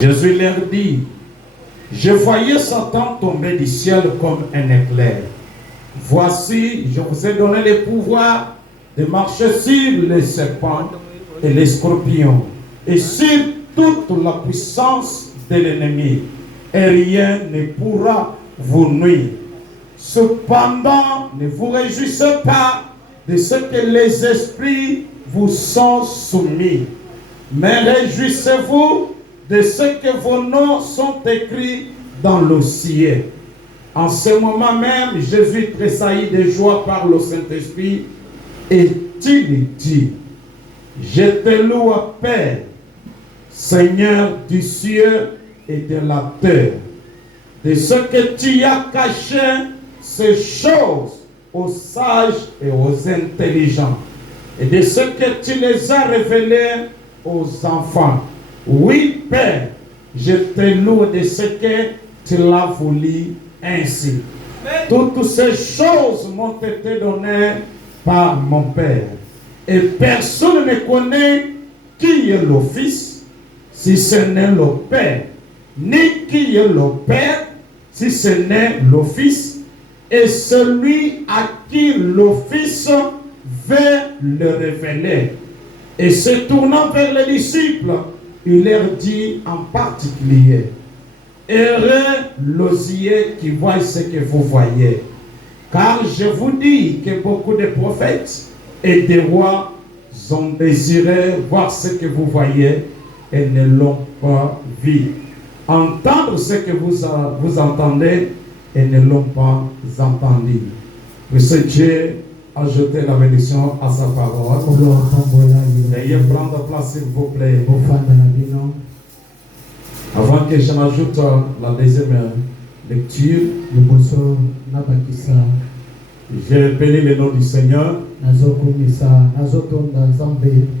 Jésus leur dit, je voyais Satan tomber du ciel comme un éclair. Voici, je vous ai donné le pouvoir de marcher sur les serpents et les scorpions et sur toute la puissance de l'ennemi, et rien ne pourra vous nuire. Cependant, ne vous réjouissez pas de ce que les esprits vous sont soumis, mais réjouissez-vous de ce que vos noms sont écrits dans le ciel. En ce moment même, Jésus tressaillit de joie par le Saint-Esprit et il dit, je te loue, Père, Seigneur du ciel et de la terre, de ce que tu as caché ces choses aux sages et aux intelligents, et de ce que tu les as révélées aux enfants. Oui, Père, je te loue de ce que tu l'as voulu ainsi. Toutes ces choses m'ont été données par mon Père. Et personne ne connaît qui est le Fils, si ce n'est le Père, ni qui est le Père, si ce n'est le Fils, et celui à qui le Fils veut le révéler. Et se tournant vers les disciples, il leur dit en particulier, heureux les yeux qui voient ce que vous voyez, car je vous dis que beaucoup de prophètes et de rois ont désiré voir ce que vous voyez et ne l'ont pas vu, entendre ce que vous entendez et ne l'ont pas entendu. Monsieur Dieu, ajoutez la bénédiction à sa parole. Veuillez prendre place, s'il vous plaît. Avant que je n'ajoute la deuxième lecture, j'ai béni le nom du Seigneur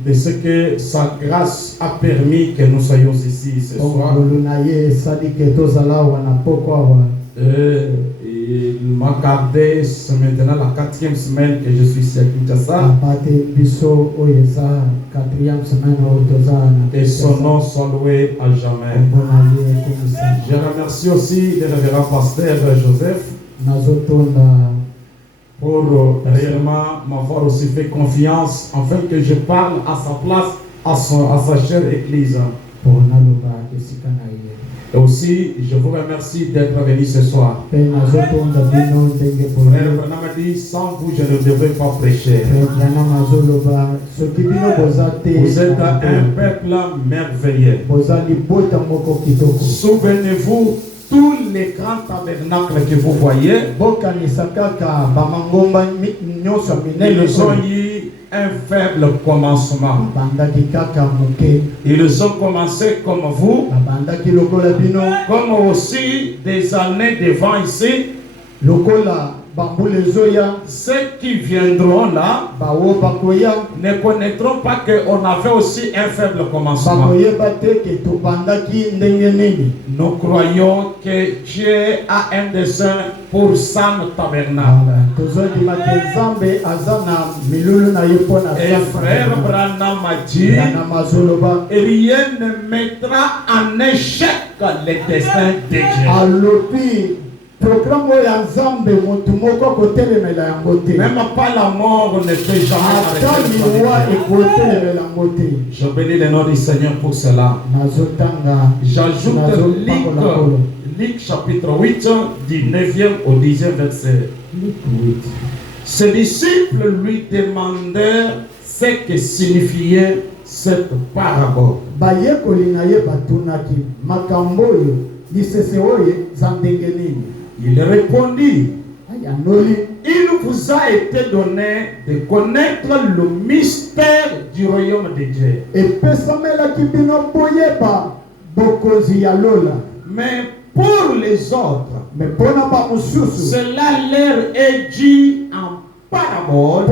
de ce que sa grâce a permis que nous soyons ici ce soir. Il m'a gardé, c'est maintenant la 4e semaine que je suis ici à Kinshasa. Et son nom soit loué à jamais. Je remercie aussi le révérend pasteur Joseph pour réellement m'avoir aussi fait confiance afin que je parle à sa place, à sa chère église. Et aussi, je vous remercie d'être venu ce soir. Frère Branham m'a dit, sans vous, je ne devrais pas prêcher. Vous êtes un peuple merveilleux. Souvenez-vous, tous les grands tabernacles que vous voyez, ils ont eu un faible commencement. Ils ont commencé comme vous, comme aussi des années devant ici. Ceux qui viendront là ne connaîtront pas qu'on avait aussi un faible commencement. Nous croyons que Dieu a un dessein pour San Tabernacle. Et frère Branham m'a dit, rien ne mettra en échec les desseins de Dieu. Même pas la mort ne fait jamais arrêter. Je bénis le nom du Seigneur pour cela. J'ajoute Luc chapitre 8 du 9e au 10e verset. Ses disciples lui demandèrent ce que signifiait cette parabole. Il répondit, il vous a été donné de connaître le mystère du royaume de Dieu. Mais pour les autres, cela leur est dit en parabole,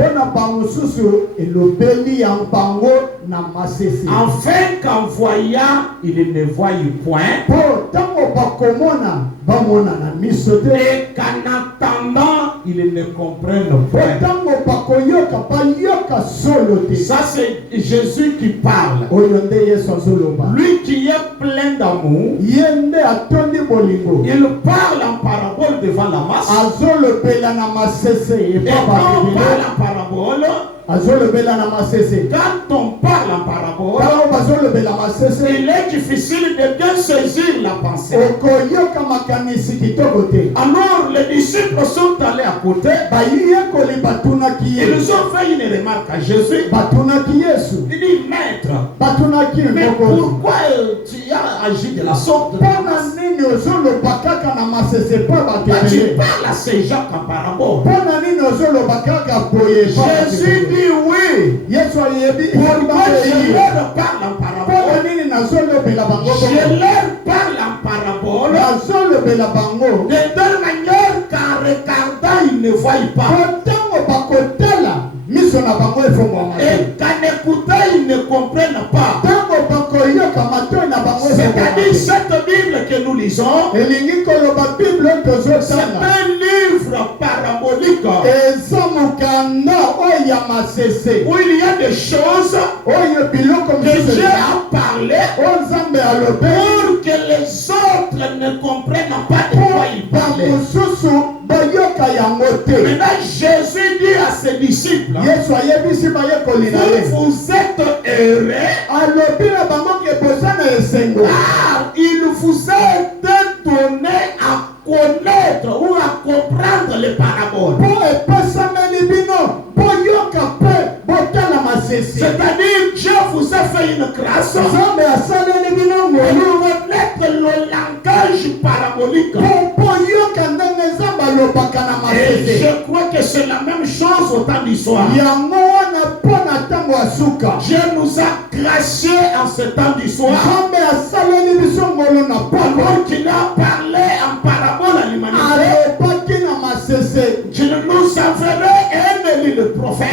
afin qu'en voyant, ils ne voient point, et qu'en attendant, ils ne comprennent point. Ça c'est Jésus qui parle. Lui qui est plein d'amour, il parle en parabole devant la masse. Et quand on parle en parabole, quand on parle en parabole, il est difficile de bien saisir la pensée. Alors les disciples sont allés à côté. Ils ont fait une remarque à Jésus. Il dit, maître, mais pourquoi tu as agi de la sorte? Tu parles à ces gens en parabole. Jésus dit oui. Pourquoi je leur parle en parabole? Je leur parle en parabole de telle manière qu'en regardant ils ne voient pas. Et qu'en écoutant ils ne comprennent pas. C'est-à-dire cette Bible que nous lisons, c'est un livre parabolique où il y a des choses que Dieu a parlé pour que les autres ne comprennent pas de quoi il parlait. Maintenant Jésus dit à ses disciples, vous êtes heureux car il vous a été donné à connaître ou à comprendre les paraboles. C'est-à-dire Dieu vous a fait une grâce pour connaître le langage parabolique. Et je crois que c'est la même chose au temps du soir. Dieu nous a gracié en ce temps du soir. Alors qu'il a parlé en parabole à l'humanité, qu'il nous enverrait un Élie le prophète.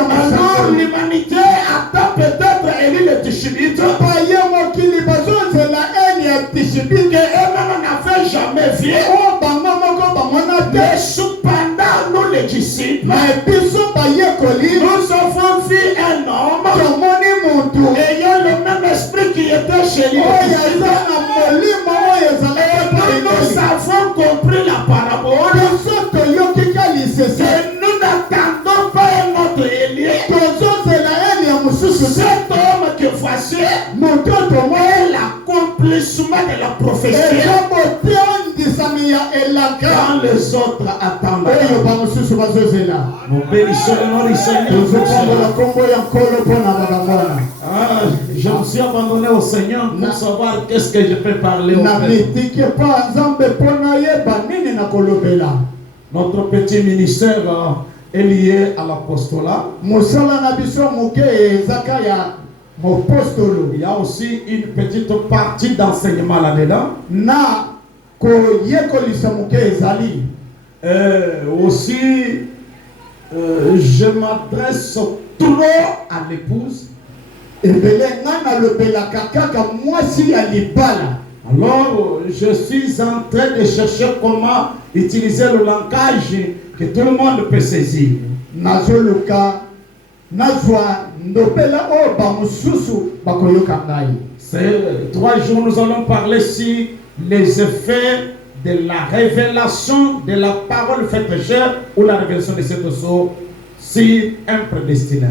Alors l'humanité attend peut-être Élie le Tishbite, que eux-mêmes n'avaient jamais vu. Mais cependant, nous les disciples, nous avons vu un homme ayant le même esprit qui était chez lui. Et nous avons compris la parabole. Et nous n'attendons pas un autre Élie. Cet homme que voici est l'accomplissement de la prophétie. Quand les autres attendent, nous bénissons et nous je me suis abandonné au Seigneur pour savoir qu'est-ce que je peux parler au Père. Notre petit ministère est lié à l'apostolat. Il y a aussi une petite partie d'enseignement là-dedans. Aussi, je m'adresse trop à l'épouse. Alors, je suis en train de chercher comment utiliser le langage que tout le monde peut saisir. Ces 3 jours, nous allons parler sur les effets de la révélation de la parole faite chair ou la révélation de cette chose si un prédestiné.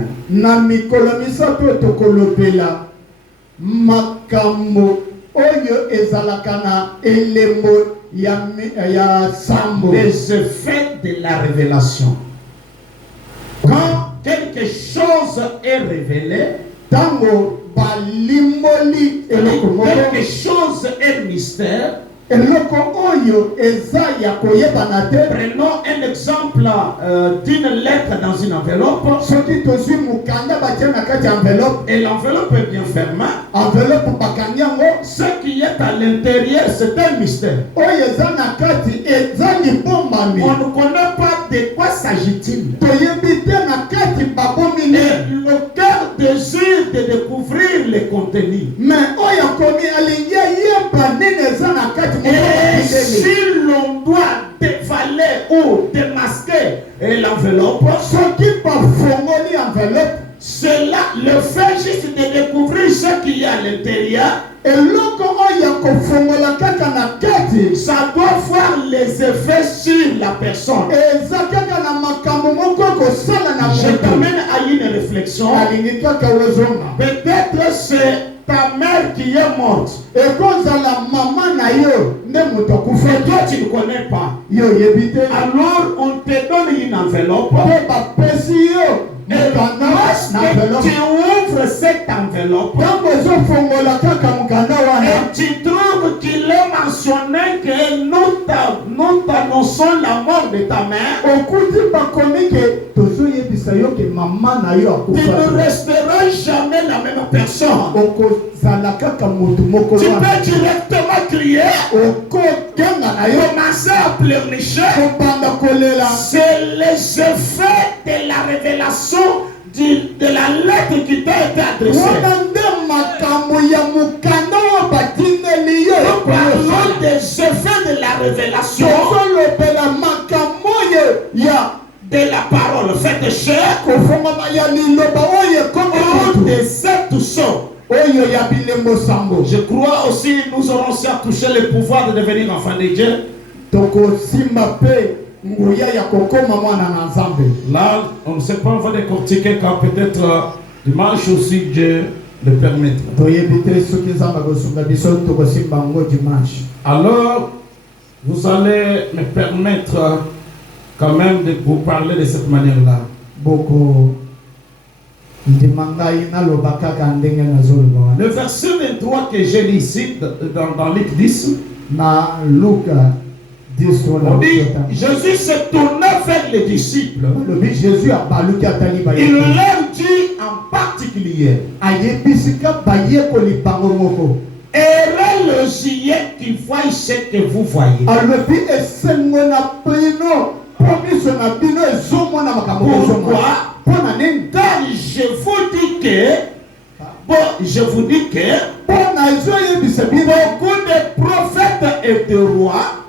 Les effets de la révélation. Quand quelque chose est révélé, quelque chose est mystère. Prenons un exemple d'une lettre dans une enveloppe. Et l'enveloppe est bien fermée. Ce qui est à l'intérieur, c'est un mystère. On ne connaît pas de quoi s'agit-il. Et le cœur désire de découvrir les contenus. Et si l'on doit dévaler ou démasquer la l'enveloppe, ce qui va fourni enveloppe, c'est là le fait juste de découvrir ce qu'il y a à l'intérieur. et l'autre il y a qu'on fourni la caca na kati, Ça doit voir les effets sur la personne. et ça caca na makambo moko ko sala na Je moto. t'amène à une réflexion. Alingi kaka wezonga. Peut-être c'est ta mère qui est morte. Et quand la maman na yo, ne moto kufa Mais toi, tu ne connais pas. yo yebite. Alors, on te donne une enveloppe. Pe ba pesi yo. Et Mukanda na lorsque enveloppe. tu ouvres cette enveloppe, Tango zo fongola kaka mukanda wana. et tu trouves qu'il est mentionné que nous t'annonçons la mort de ta mère, Okuti bakomi ke tozo yebisa yo ke mama na yo tu ne akufa. resteras jamais la même personne. Oko zala kaka moto moko Tu wana. peux directement crier, Oko kenga na yo. commencer à pleurnicher. Kopanda kolela. C'est les effets de la révélation de la lettre qui t'a été adressée. Wana nde makambo ya mukanda wa batindeli yo. Nous parlons des effets de la révélation Tozolobela makambo ya de la parole faite chair kofongama ya liloba oyo ekoma ou motu. de cette sort. Oyo ya bilembo sambo. Je crois aussi nous aurons aussi à toucher le pouvoir de devenir enfant de Dieu. Tokosimba pe nguya ya kokoma mwana na nzambe. Là, on ne sait pas, on va décortiquer car peut-être dimanche aussi Dieu le permettra. Toyebi te soki nzambe akosunga biso tokosimba ngo dimanche. Alors, vous allez me permettre quand même de vous parler de cette manière-là. Boko ndima ngai naloba kaka ndenge nazoloba wana. Le verset 23 que j'ai lu ici dans Luc 10, Na Luka 10 on wana dit okota. Jésus se tourna vers les disciples. Lobi Jésus abaluki atali Il bayekoli. leur dit en particulier, Ayebisika bayekoli bango moko. ayez les yeux qui voient ce que vous voyez. Alobi esengo na bino promiso na bino ezomona makambo ezomona. Pourquoi? Pona nini? Car je vous dis que Pona ezoyebisa bino. beaucoup de prophètes et de rois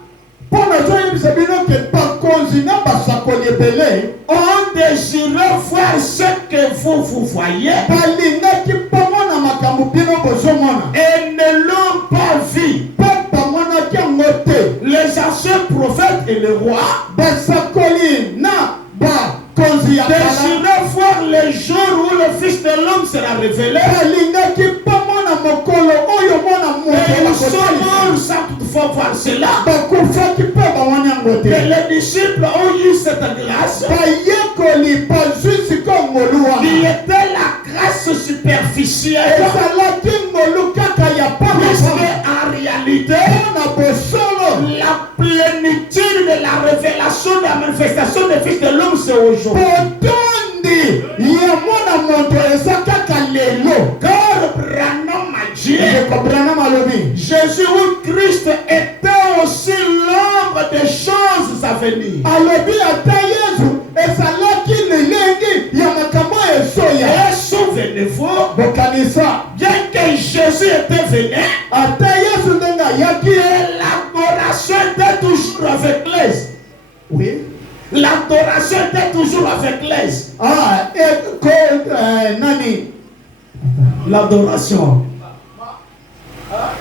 Pona ezoyebisa bino ke bakonzi na basakoli ebele ont désiré voir ce que vous voyez balingaki bamona makambo bino bozomona. et ne l'ont pas vu. Mpe bamonaki yango te. Les anciens prophètes et les rois Basakoli na bakonzi ya kala désiraient voir le jour où le Fils de l'homme sera révélé. balingaki bamona mokolo oyo mwana Et moto ils sont bakosalisa. morts sans toutefois voir cela. Bakufaki mpe bamoni yango te. Et les disciples ont eu cette grâce Bayekoli bazwi sikoyo ngolu qui wana. était la grâce superficielle. Ezalaki ngolu kaka ya Puisque pamba en réalité, mpona bosolo. la plénitude de la révélation, de la manifestation du Fils de l'homme, c'est aujourd'hui. Botondi ya mwana moto eza kaka lelo. Car Branham a dit, Ekobrana malobi. Jésus ou Christ était aussi l'ombre des choses à venir. Alobi ata Yesu ezalaki lilengi ya makambo ezoya. Et souvenez-vous, Bokanisa bien que Jésus était venu, ata Yesu ndenge ayaki. l'adoration était toujours avec l'Église. Oui. L'adoration était toujours avec l'Église. Ah, nani? L'adoration.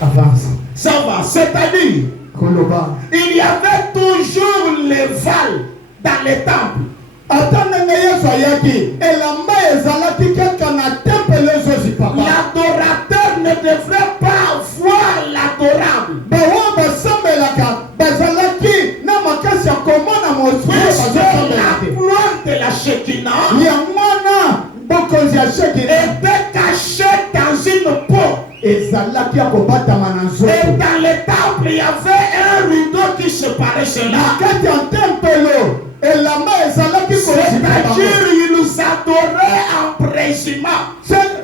Avance. Ça va, c'est-à-dire, Koloba. il y avait toujours les vals dans les temples. Ata ndenge Yesu ayaki. Elamba ezalaki kaka na tempele ezozipaka. L'adorateur ne devrait pas voir l'adorable. Bawa basambelaka bazalaki na makasi ya komona mosu Puisque bazosambela la te. gloire de la Shekinah Ya mwana bokonzi ya Shekina était cachée dans une peau. ezalaki ya kobatama na Et nzoto. dans les temples, il y avait un rideau qui séparait cela. Na kati ya tempelo elamba ezalaki kozipa bango. C'est-à-dire, ils nous adoraient en présumant.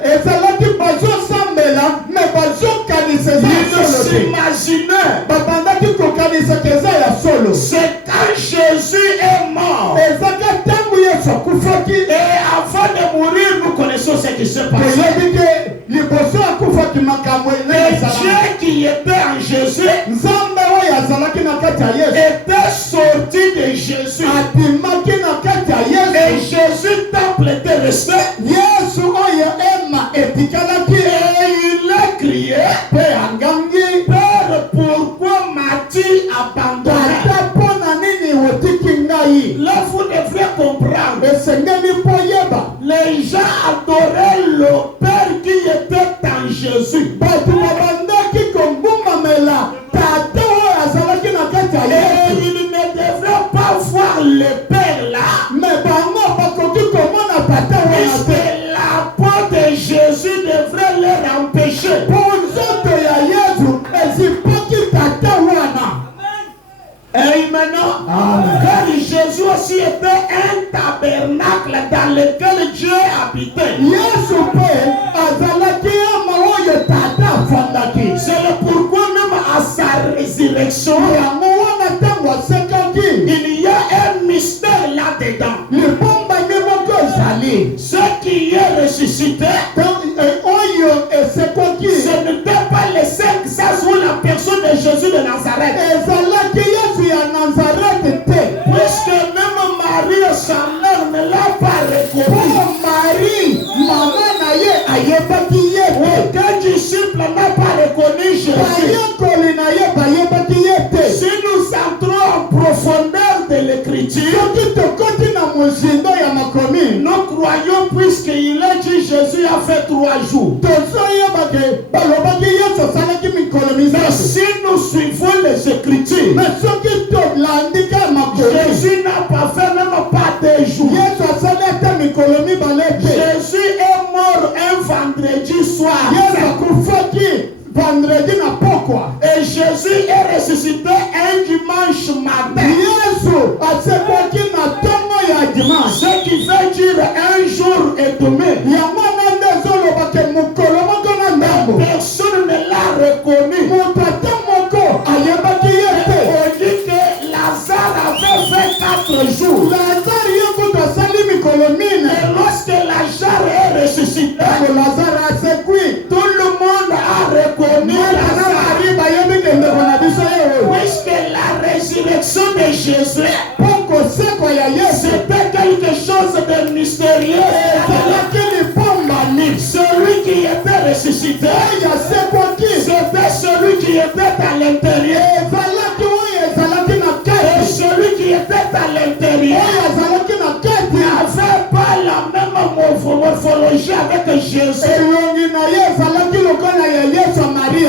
Ezalaki bazosambela me bazokanisa eza Ils ya ne solo te. s'imaginaient. Babandaki kokanisa ke eza ya solo. C'est quand Jésus est mort. Ezaka ntango Yesu akufaki. Et avant de mourir, nous connaissons ce qui s'est passé. Toyebi ke liboso akufaki makambo Et ezalaki. Dieu qui était en Jésus Nzambe oyo azalaki na kati ya Yesu était sorti de Jésus. abimaki na kati ya habité. Yesu pe azalaki maoyo tata fandaki. C'est le pourquoi même à sa résurrection, Yango wana tango asekaki. il y a un mystère là-dedans. Libomba moko ezali. Ce qui est ressuscité, Oyo esekoki. ce n'était pas les 500 ou la personne de Jésus de Nazareth. Ezalaki Yesu ya Nazareth te. Puisque même Marie, sa mère, ne l'a pas reconnu. Po Marie, mama na ye ayebaki ye te. Aucun disciple n'a pas reconnu Jésus. Bayekoli na ye bayebaki ye te. Si nous entrons en profondeur de l'écriture, Soki tokoti na mozindo ya makomi. nous croyons, puisqu'il a dit Jésus a fait 3 jours. Tozoyebake balobaki Yesu asalaki mikolo Mais misato. si nous suivons les écritures, Mais soki tolandika makomi. Jésus n'a pas fait même pas 2 jours. Yesu asali ata mikolo mibale te. Jésus est mort un vendredi soir. Yesu akufaki vendredi na pokwa. Et Jésus est ressuscité un dimanche matin. Yesu asekwaki na ntongo ya dimanche. Ce qui veut dire un jour et demi. Yango na nde ezolobake mokolo moko na ndambo. Personne ne l'a reconnu. Moto ata moko ayebaki ye te. On dit que Lazare avait fait 4 jours. Lazare ye kutu asali mikolo mine. Et lorsque Lazare est ressuscité, Tango Lazare asekwi. tout le monde a reconnu Lazare. Puisque la résurrection de Jésus, c'était quelque chose de mystérieux. Celui qui était ressuscité, c'était celui qui était à l'intérieur. Et celui qui était à l'intérieur n'avait pas la même morphologie avec Jésus.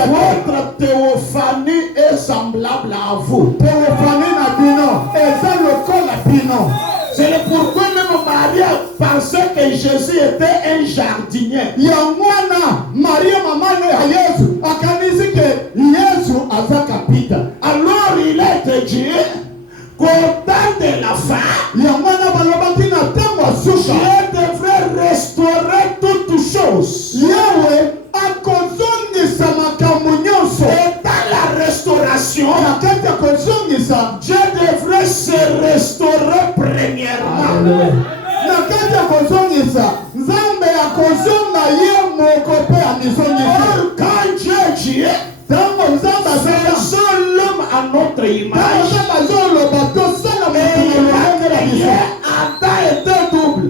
Votre théophanie est semblable à vous. C'est le pourquoi même Marie pensait que Jésus était un jardinier. Alors il a été dit qu'au temps de la fin, Dieu devrait restaurer toutes choses. Et dans la restauration, Dieu devrait se restaurer premièrement. Or, quand Dieu dit, faisons l'homme à notre image, et il a créé Adam était double.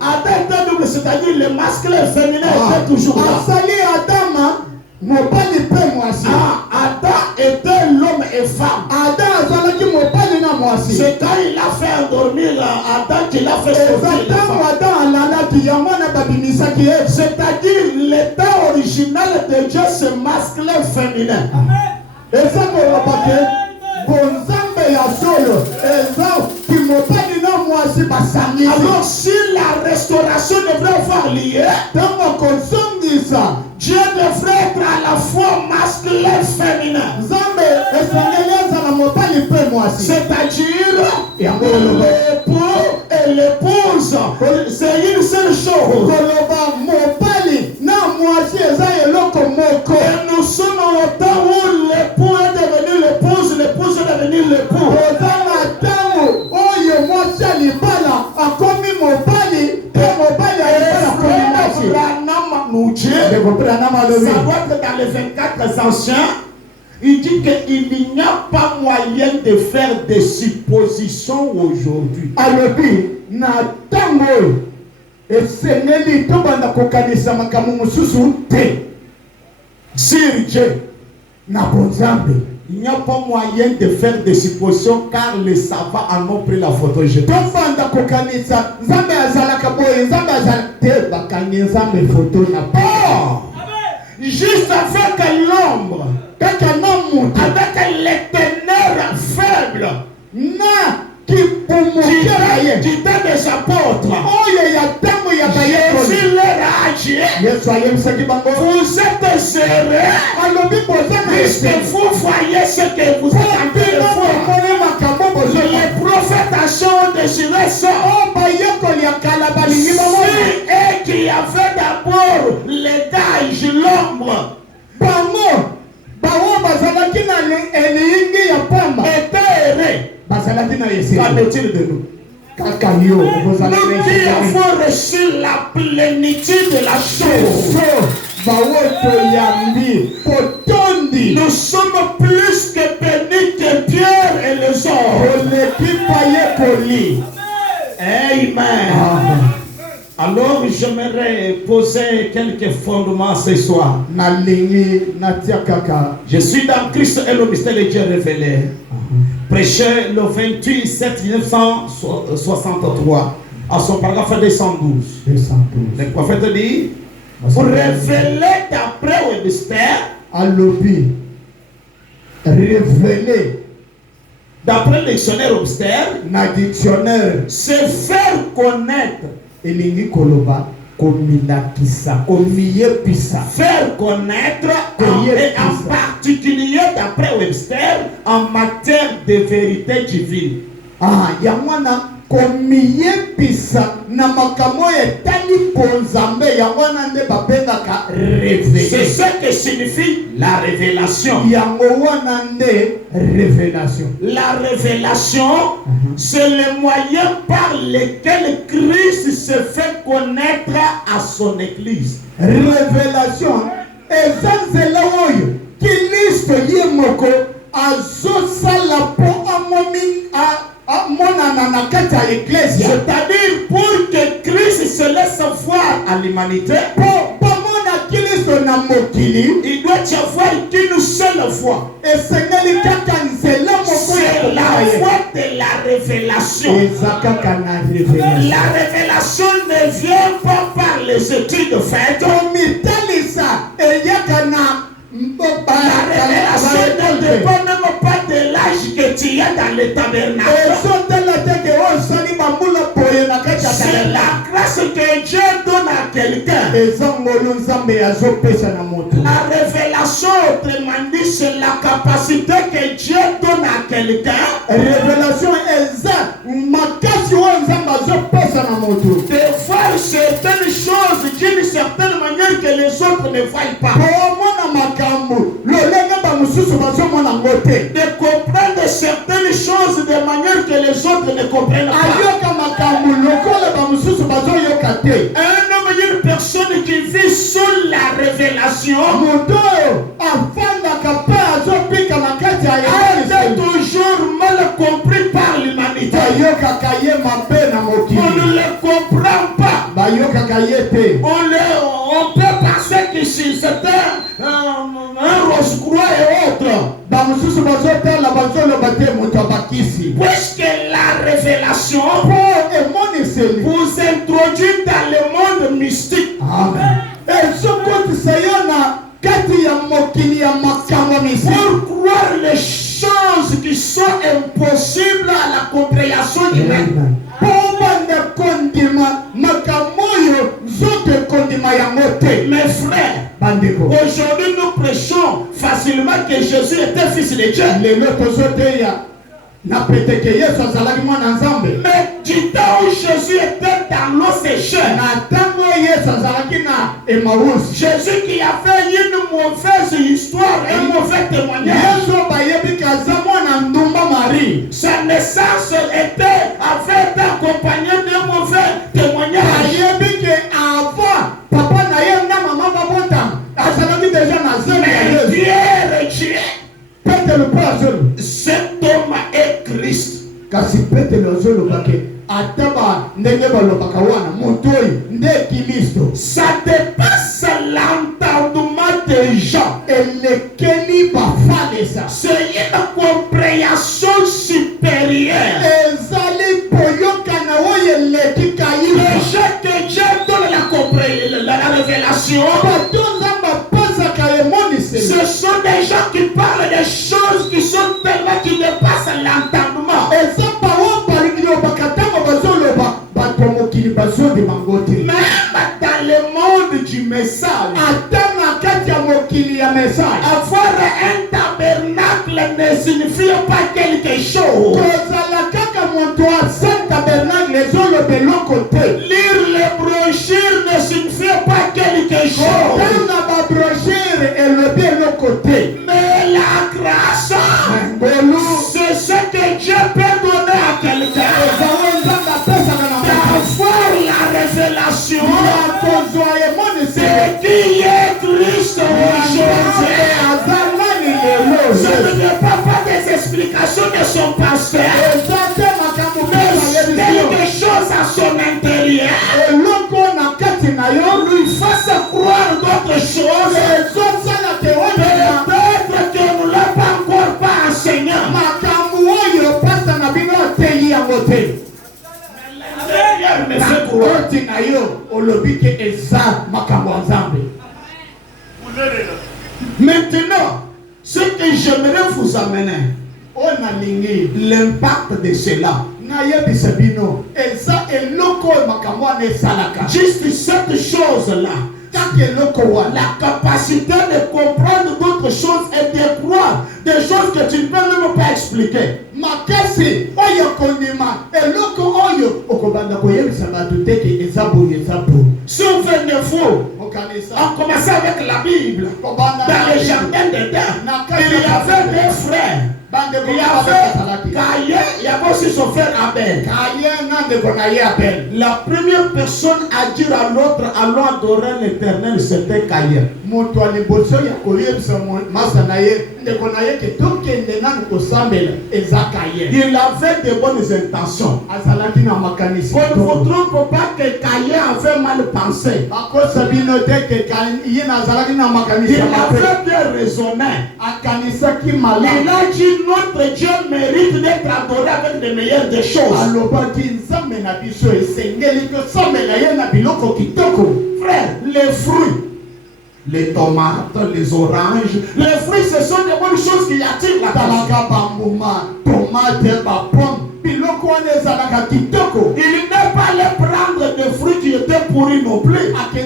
Adam était double, c'est-à-dire le masculin et le féminin étaient toujours là. Adam était l'homme et femme. C'est quand il a fait endormir Adam qu'il a fait sortir les femmes. C'est-à-dire l'état original de Dieu, c'est masculin et féminin. Alors si la restauration devrait avoir lieu, Dieu devrait être à la fois masculin et féminin. C'est-à-dire l'époux et l'épouse, c'est une seule chose. Et nous sommes au temps où l'époux est devenu l'épouse, l'épouse est devenue l'époux. Ça doit être dans les 24 anciens. Il dit qu'il n'y a pas moyen de faire des suppositions aujourd'hui. Sur Dieu, il n'y a pas moyen de faire des suppositions car les savants en ont pris la photo. Juste avec l'ombre, avec les ténèbres faibles qui étaient des apôtres, Jésus leur a dit, vous êtes serrés puisque vous voyez ce que vous êtes en train de voir. Les prophètes Achab ont désiré ça. C'est eux qui avaient d'abord l'égage, l'ombre. Étaient heureux. Qu'en est-il de nous? Nous qui avons reçu la plénitude de la chose. Nous sommes plus que bénis que Pierre et les autres. Amen. Alors j'aimerais poser quelques fondements ce soir. Je suis dans Christ et le mystère de Dieu révélé. Prêché le 28 7 1963 à son paragraphe 212. Le prophète dit, pour révéler d'après Webster, révéler d'après le dictionnaire Webster, c'est faire connaître. Faire connaître et en particulier d'après Webster en matière de vérité divine. C'est ce que signifie la révélation. La révélation, c'est le moyen par lequel Christ se fait connaître à son Église. Révélation, c'est-à-dire pour que Christ se laisse voir à l'humanité, il doit y avoir qu'une seule foi. C'est la foi de la révélation. La révélation ne vient pas par les études faites. La révélation ne dépend même pas de l'âge que tu as dans le tabernacle. C'est la grâce que Dieu donne à quelqu'un. La révélation, autrement dit, c'est la capacité que Dieu donne à quelqu'un de voir certaines choses d'une certaine manière que les autres ne voient pas. De comprendre certaines choses de manière que les autres ne comprennent pas. Un homme et une personne qui vit sous la révélation a toujours mal compris par l'humanité. On ne le comprend pas. On peut penser que c'est un rose-croix et autres. Puisque la révélation vous introduit dans le monde mystique. Pour croire les choses qui sont impossibles à la compréhension humaine. Mes frères, aujourd'hui nous prêchons facilement que Jésus était fils de Dieu. Mais du temps où Jésus était dans l'eau séchée, Jésus qui a fait une mauvaise histoire, un mauvais témoignage, sa naissance avait été accompagnée d'un mauvais témoignage. Mais Dieu, cet homme est Christ. Ça dépasse l'entendement des gens. C'est une compréhension supérieure. Déjà que Dieu donne la révélation, ce sont des gens qui parlent des choses qui sont tellement qui dépassent l'entendement. Même dans le monde du message, avoir un tabernacle tabernacle ne signifie pas quelque chose. Lire les brochures ne signifie pas quelque chose. Mais la grâce, c'est ce que Dieu peut donner à quelqu'un. D'avoir la révélation de qui est Christ aujourd'hui. Je ne veux pas faire des explications de son pasteur, mais quelque chose à son intérieur lui fasse croire d'autres choses. Peut-être que nous ne l'a pas encore pas enseigné. Maintenant, ce que j'aimerais vous amener, l'impact de cela. Juste cette chose-là, la capacité de comprendre d'autres choses et de croire des choses que tu ne peux même pas expliquer. Souvenez-vous, on commençait avec la Bible. Dans le jardin d'Éden, il y avait des frères. Il y avait Caïn, il y avait aussi son frère Abel. La première personne à dire à l'autre, allons adorer l'Éternel, c'était Caïn. Il avait de bonnes intentions. On ne vous trompe pas que Caïn avait mal pensé. Il avait bien raisonné. Il a dit notre Dieu mérite d'être adoré avec les meilleures des choses. Frère, les fruits, les tomates, les oranges, les fruits, ce sont des bonnes choses qui attirent la il n'est pas allé prendre des fruits qui étaient pourris non plus. Il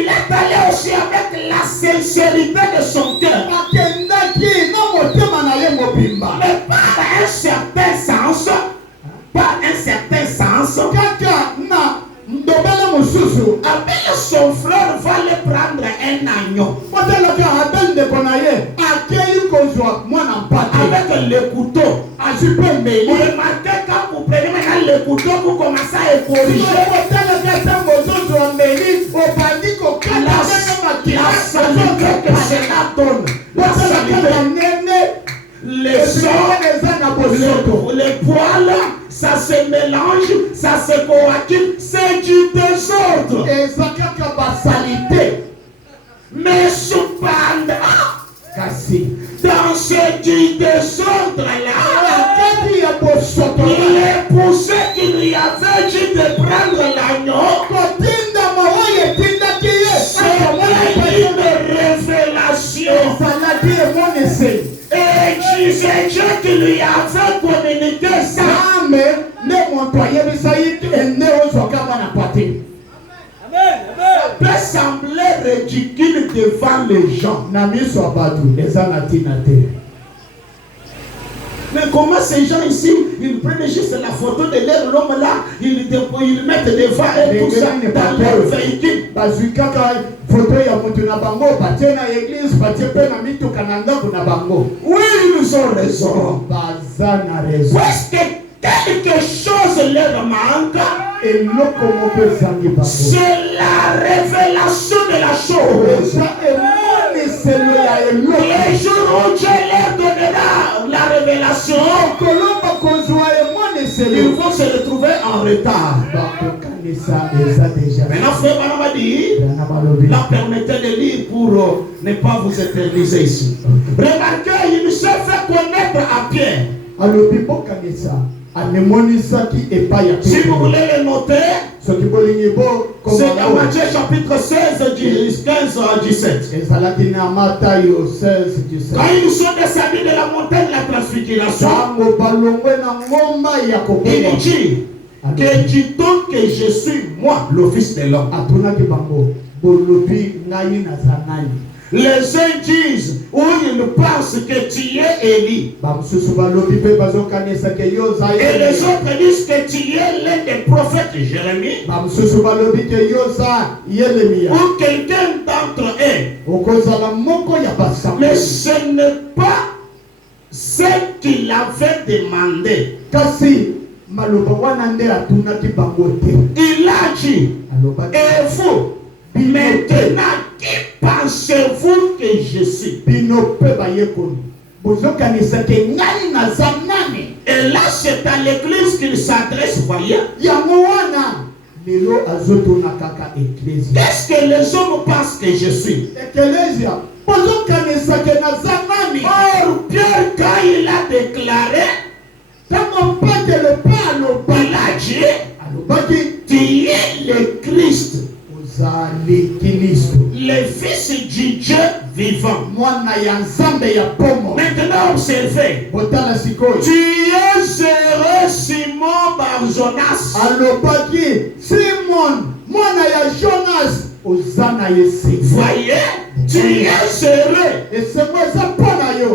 est allé aussi avec la sincérité de son cœur. Mais par un certain sens, Abel, son frère, va aller prendre un agneau avec le couteau. Vous remarquez quand vous prenez maintenant le couteau, vous commencez à corriger la saleté que cela donne. La saleté. Les os, les poils, ça se mélange, ça se coagule, c'est du désordre. Mais cependant, dans ce du désordre-là, il est poussé qu'il lui avait dit de prendre l'agneau. C'est une révélation. Et disait Dieu qui lui avait communiqué ça. Peut sembler ridicule devant les gens. Mais comment ces gens ici, ils prennent juste la photo de l'homme là, ils mettent devant et tout ça dans leur véhicule. Oui, ils ont raison. Parce que quelque chose leur manque, c'est la révélation de la chose. Les jours où Dieu leur donnera la révélation, ils vont se retrouver en retard. Maintenant, frère Banama dit, la permettez de lire pour ne pas vous éterniser ici. Remarquez, il se fait connaître à Pierre. Si vous voulez le noter, c'est dans Matthieu chapitre 16, 15 à 17. Quand ils sont descendus de la montagne de la transfiguration, il dit que dit-on que je suis moi, le Fils de l'homme. Les uns disent ou ils pensent que tu es Élie. Et les autres disent que tu es l'un des prophètes Jérémie. Ou quelqu'un d'entre eux. Mais ce n'est pas ce qu'il avait demandé. Il a dit, et vous, maintenant, qui pensez-vous que je suis? Et là, c'est à l'église qu'il s'adresse, voyez. Qu'est-ce que les hommes pensent que je suis? Or, Pierre, quand il a déclaré, il a dit, tu es le Christ, le Fils du Dieu vivant. Maintenant, observez. Tu es heureux, Simon Barjonas. Voyez, tu es heureux.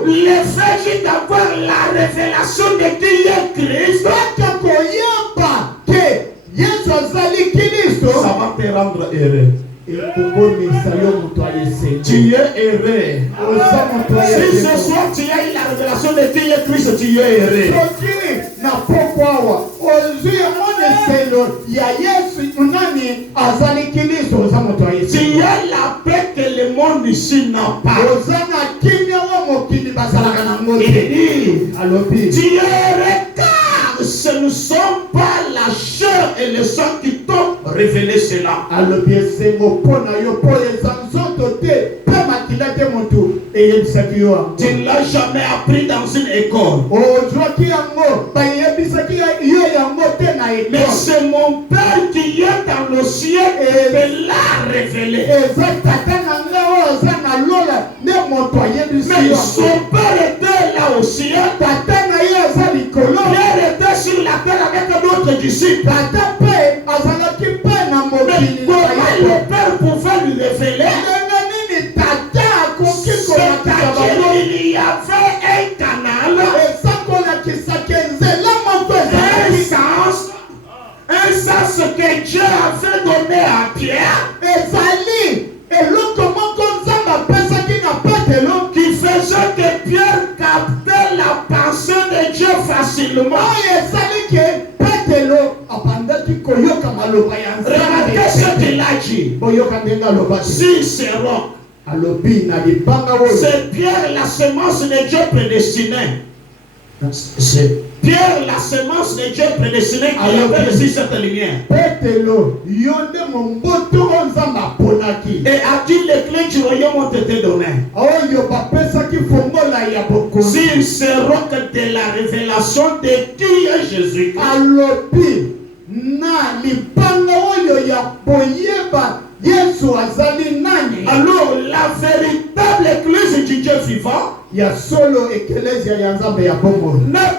Le fait d'avoir la révélation de qui est Christ, ça va te rendre heureux. Tu es heureux. Si ce soir tu as eu la révélation de qui est Christ, tu es heureux. Tu as la paix que le monde ici n'a pas. Il dit, tu es heureux car ce ne sont pas la chair et le sang qui t'ont révélé cela. Tu ne l'as jamais appris dans une école. Mais c'est mon Père qui est dans le ciel et me l'a révélé. Mais son Père était là au ciel. Pierre était sur la terre avec d'autres disciples. Mais comment le Père pouvait lui révéler? C'est-à-dire il y avait un canal, un sens que Dieu avait donné à Pierre, qui faisait que Pierre captait la pensée de Dieu facilement. Regardez ce qu'il a dit. Si c'est roc, c'est Pierre la semence de Dieu prédestinée. C'est Pierre la semence de Dieu prédestinée qui avait reçu cette lumière. Et à qui les clés du royaume ont été données? S'il se roc de la révélation de qui est Jésus. Alors la véritable église du Dieu vivant n'est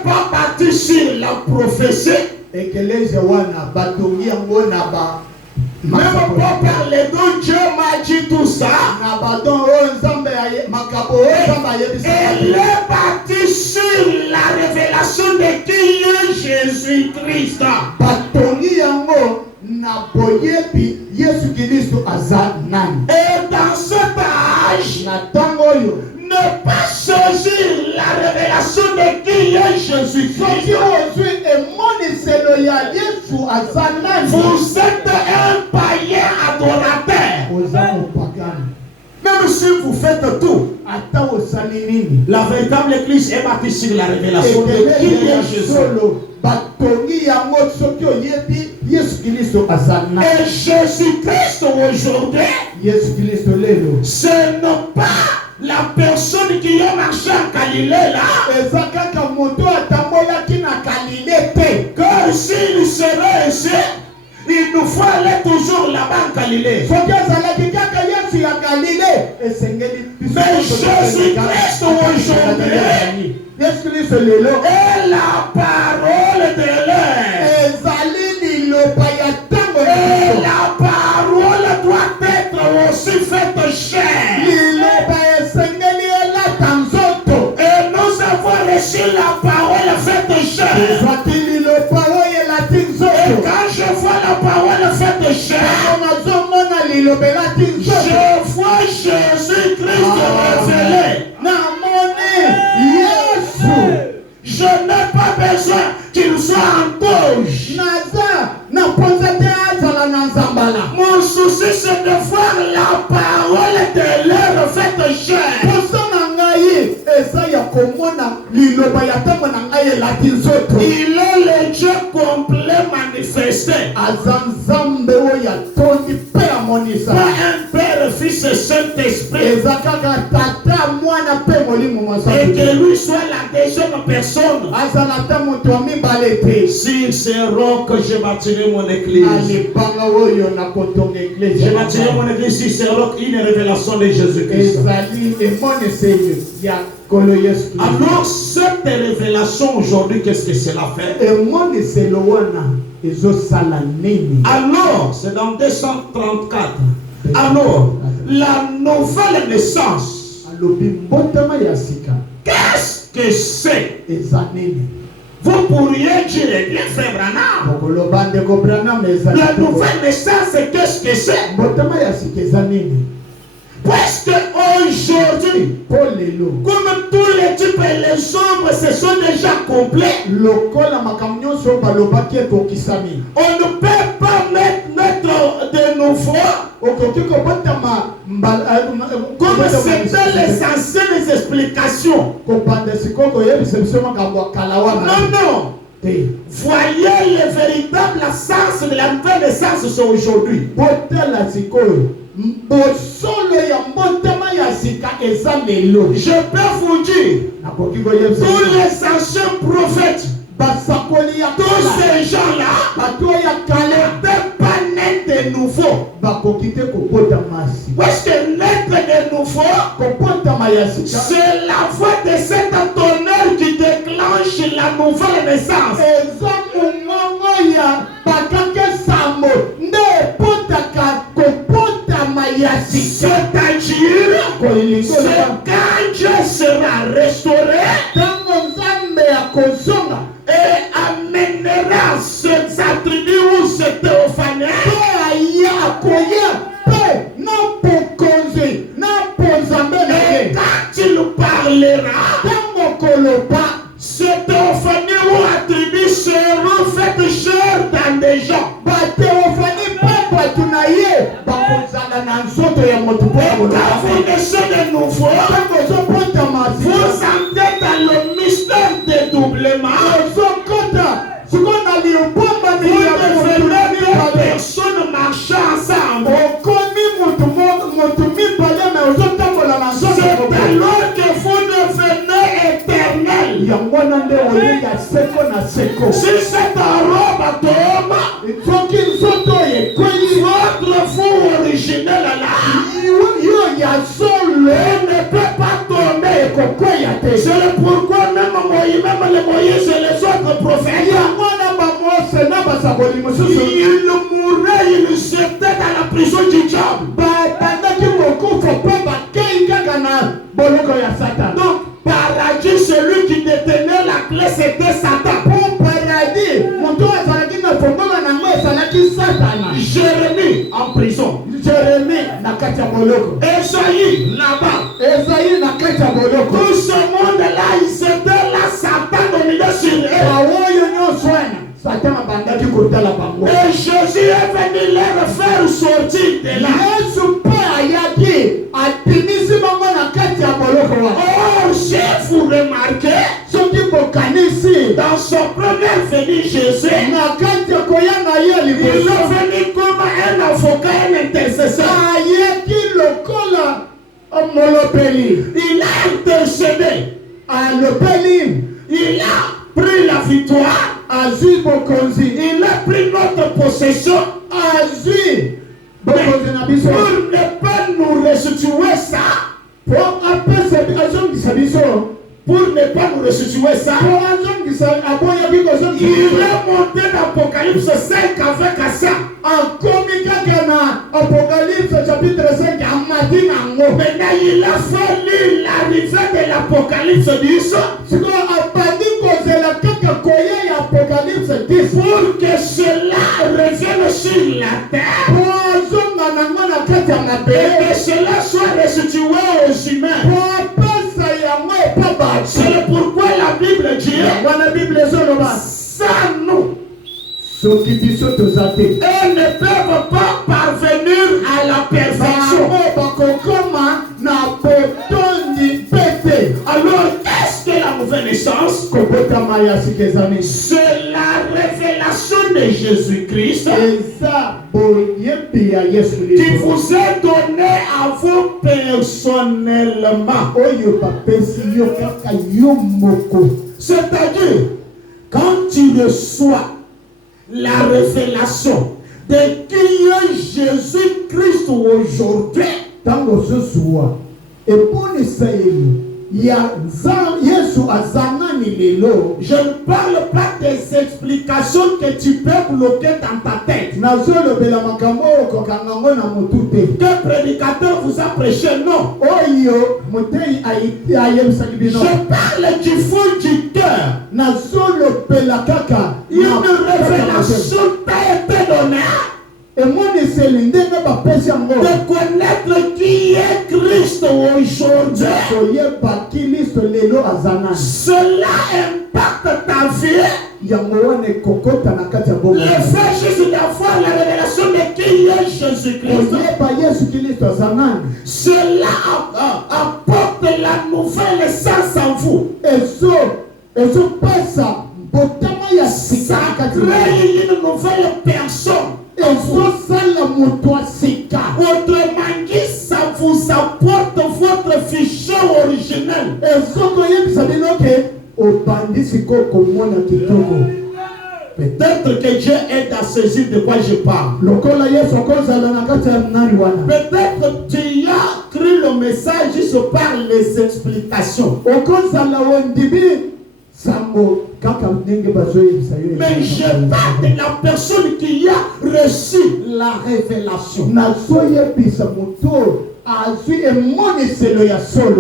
pas bâtie sur la prophétie. Même pas parler de Dieu m'a dit tout ça. Elle est bâtie sur la révélation de qui est Jésus-Christ. Et dans cet âge, ne pas saisir la révélation de qui est Jésus-Christ. Vous êtes un païen adorateur. Même si vous faites tout, la véritable église est bâtie sur la révélation de qui est Jésus. Et Jésus-Christ aujourd'hui, ce n'est pas la personne qui a marché en Galilée là. Car s'il serait ici, il nous faut aller toujours là-bas en Galilée. Mais Jésus-Christ aujourd'hui est la parole de l'air. Et la parole doit être aussi faite chair. Je vois Jésus-Christ révélé. Je n'ai pas besoin qu'il soit en toge. Mon souci c'est de voir la parole de l'heure faite chair. Il est le Dieu complet manifesté. Pas un Père, Fils et Saint-Esprit. Et que lui soit la deuxième personne. Sur ces rocs, je bâtirai mon église. Je bâtirai mon église sur ces rocs, une révélation de Jésus-Christ. Alors, cette révélation aujourd'hui, qu'est-ce que cela fait? Alors, c'est dans 234. Alors, la nouvelle naissance, qu'est-ce que c'est? Vous pourriez dire, bien frère Branham, la nouvelle naissance, qu'est-ce que c'est? Parce que aujourd'hui, comme tous les types et les ombres se sont déjà complets, on ne peut pas mettre de nouveau comme c'était les anciennes explications. Non. Voyez le véritable sens de la nouvelle naissance aujourd'hui. Je peux vous dire, tous les anciens prophètes, tous ces gens-là n'étaient pas nés de nouveau. Parce que naître de nouveau, c'est la voix de cet tonnerre qui déclenche la nouvelle naissance. C'est-à-dire, c'est quand Dieu sera restauré et amènera ses attributs ou ses théophanies. Et quand il parlera, ces théophanies ou attributs seront faites chair dans des gens. Quand vous naissez de nouveau, vous entrez dans le mystère des doublements. Vous devenez deux personnes marchant ensemble. C'est alors que vous devenez éternel. Si cette robe tombe, votre fou originel là, ne peut pas tomber. C'est pourquoi même les Moïse et les autres prophètes, ils mouraient, ils étaient dans la prison du diable. Donc, paradis, celui qui détenait la clé, c'était Satan. Jérémie en prison. Esaïe là-bas. Tout ce monde-là, ils étaient là, Satan dominait sur eux. Et Jésus est venu leur faire sortir de là. Or, si vous remarquez, dans son premier venu, Jésus, il est venu comme un avocat, un intercesseur. Il a intercédé. Il a pris la victoire. Il a pris notre possession. Pour ne pas nous restituer ça, pour ne pas nous restituer ça, il est monté dans Apocalypse 5 avec Assa. Apocalypse chapitre 5 Maintenant il a fallu l'arrivée de l'Apocalypse 10 pour que cela revienne sur la terre et que cela soit restitué aux humains. C'est pourquoi la Bible dit sans nous, elles ne peuvent pas parvenir à la perfection. Alors, qu'est-ce que la nouvelle naissance? C'est la révélation de Jésus-Christ qui vous est donné à vous personnellement. C'est-à-dire, quand tu reçois la révélation de qui est Jésus-Christ aujourd'hui, je ne parle pas des explications que tu peux bloquer dans ta tête. Quel prédicateur vous a prêché? Non. Je parle du fond du cœur. Une révélation t'a été donnée de connaître qui est Christ aujourd'hui. Cela impacte ta vie. Le fait juste d'avoir la révélation de qui est Jésus-Christ, cela apporte la nouvelle naissance en vous. Ça crée une nouvelle personne. Autrement dit, ça vous apporte votre fichier originel. Peut-être que Dieu aide à saisir de quoi je parle. Peut-être que tu as cru le message juste par les explications. Mais je parle de la personne qui a reçu la révélation.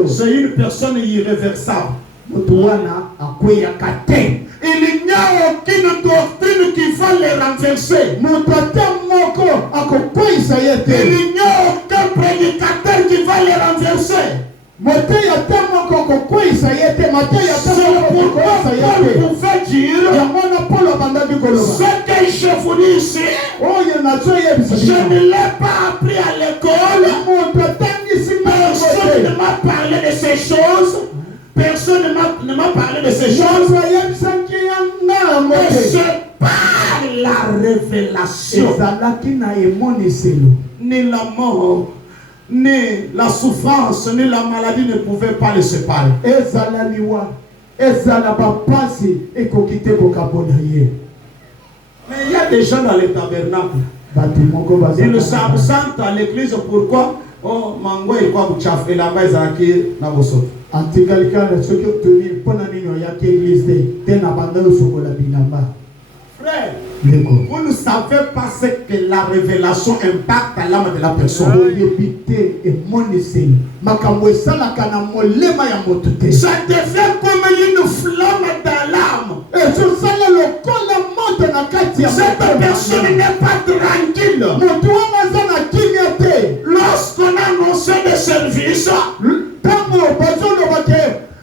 C'est une personne irréversible. Il n'y a aucune doctrine qui va les renverser. Il n'y a aucun prédicateur qui va les renverser. C'est pourquoi Paul pouvait dire ce que je vous dis ici, je ne l'ai pas appris à l'école. Personne ne m'a parlé de ces choses. Personne ne m'a parlé de ces choses. Et c'est par la révélation. Ni la mort, ni la souffrance, ni la maladie ne pouvaient pas les séparer. Mais il y a des gens dans les tabernacles. Ils ne s'absentent à l'église. Pourquoi? Oh, mango il quoi bouchaf et là-bas ils ont acquis na bosso. Frère, vous ne savez pas ce que la révélation impacte à l'âme de la personne. Ça devient comme une flamme dans l'âme. Cette personne n'est pas tranquille. Lorsqu'on a annoncé des services, monsieur,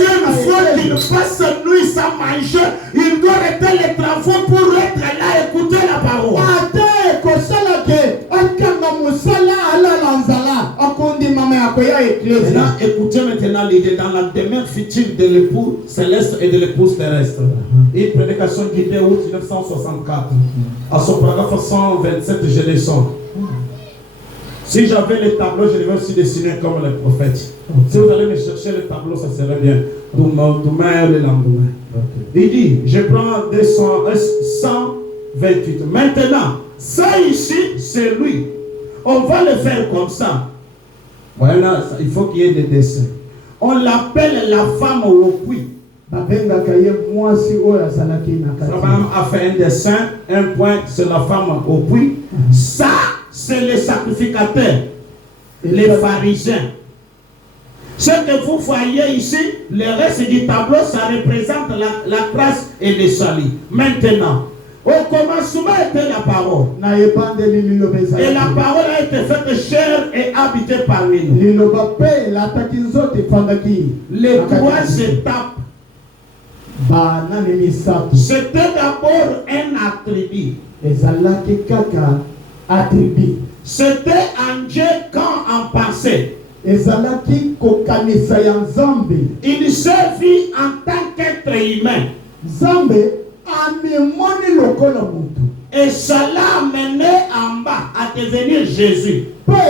une fois qu'il passe nuit sans manger, il doit arrêter les travaux pour être là et écouter la parole. Maintenant, écoutez maintenant l'idée dans la demeure future de l'époux céleste et de l'épouse terrestre. Une prédication guidée août 1964. À son paragraphe 127, je descends. Si j'avais les tableaux, je devais aussi dessiner comme les prophètes. Si vous allez me chercher le tableau, ça serait bien. Demain et le lendemain. Il dit, je prends 128. Maintenant, ça ici, c'est lui. On va le faire comme ça. Voilà, il faut qu'il y ait des dessins. On l'appelle la femme au puits. Abraham a fait un dessin, un point, c'est la femme au puits. Ça, c'est les sacrificateurs, les pharisiens. Ce que vous voyez ici, le reste du tableau, ça représente la grâce et le salut. Maintenant, Au commencement était la parole. Na ebandeli liloba Et ezalaki. la parole a été faite chair et habitée parmi nous. Liloba pe elataki nzoto efandaki. Les na kati trois na biso. étapes. Banani misato. C'était d'abord un attribut. Ezalaki kaka attribut. C'était en Dieu quand en passé. Ezalaki kokanisa ya Nzambe. Il s'est vu en tant qu'être humain. Nzambe amemoni lokola mutu. Et cela l'a mené en bas à devenir Jésus. Pe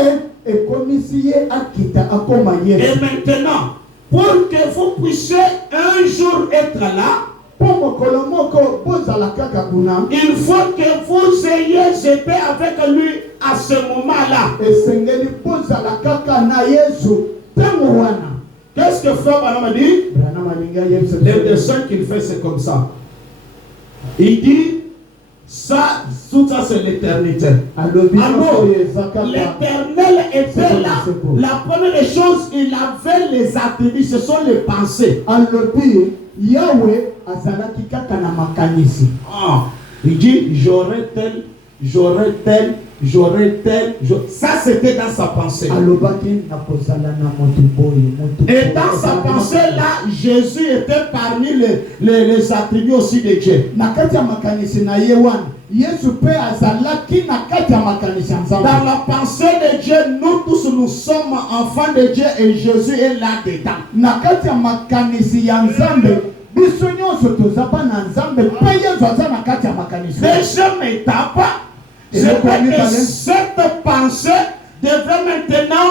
ekomisi ye akita akoma Et Yesu. maintenant, pour que vous puissiez un jour être là, Po mokolo moko bozala kaka kuna. il faut que vous ayez été avec lui à ce moment-là. Esengeli bozala kaka na Yesu tango wana. Qu'est-ce que Frère Branham dit? Branham alinga Yesu. Le dessin qu'il fait, c'est comme ça. Il dit, ça, tout ça, c'est l'éternité. Alors, l'éternel était là. La première chose, il avait les attributs, ce sont les pensées. alobi Yahweh azalaki kaka na makanisi. Il dit, j'aurais tel, j'aurais tel, j'aurais tel. Ça, c'était dans sa pensée. Alobaki na kozala na motu boye, motu boye. Et dans sa pensée là, Jésus était parmi les attributs aussi de Dieu. Na kati ya makanisi na ye wana, Yesu pe azalaki na kati ya makanisi ya Nzambe. Dans la pensée de Dieu, nous tous nous sommes enfants de Dieu et Jésus est là-dedans. Na kati ya makanisi ya Nzambe, biso nyonso tozaba na Nzambe pe Yesu aza na kati ya makanisi. Deuxième étape, c'est que cette pensée devrait maintenant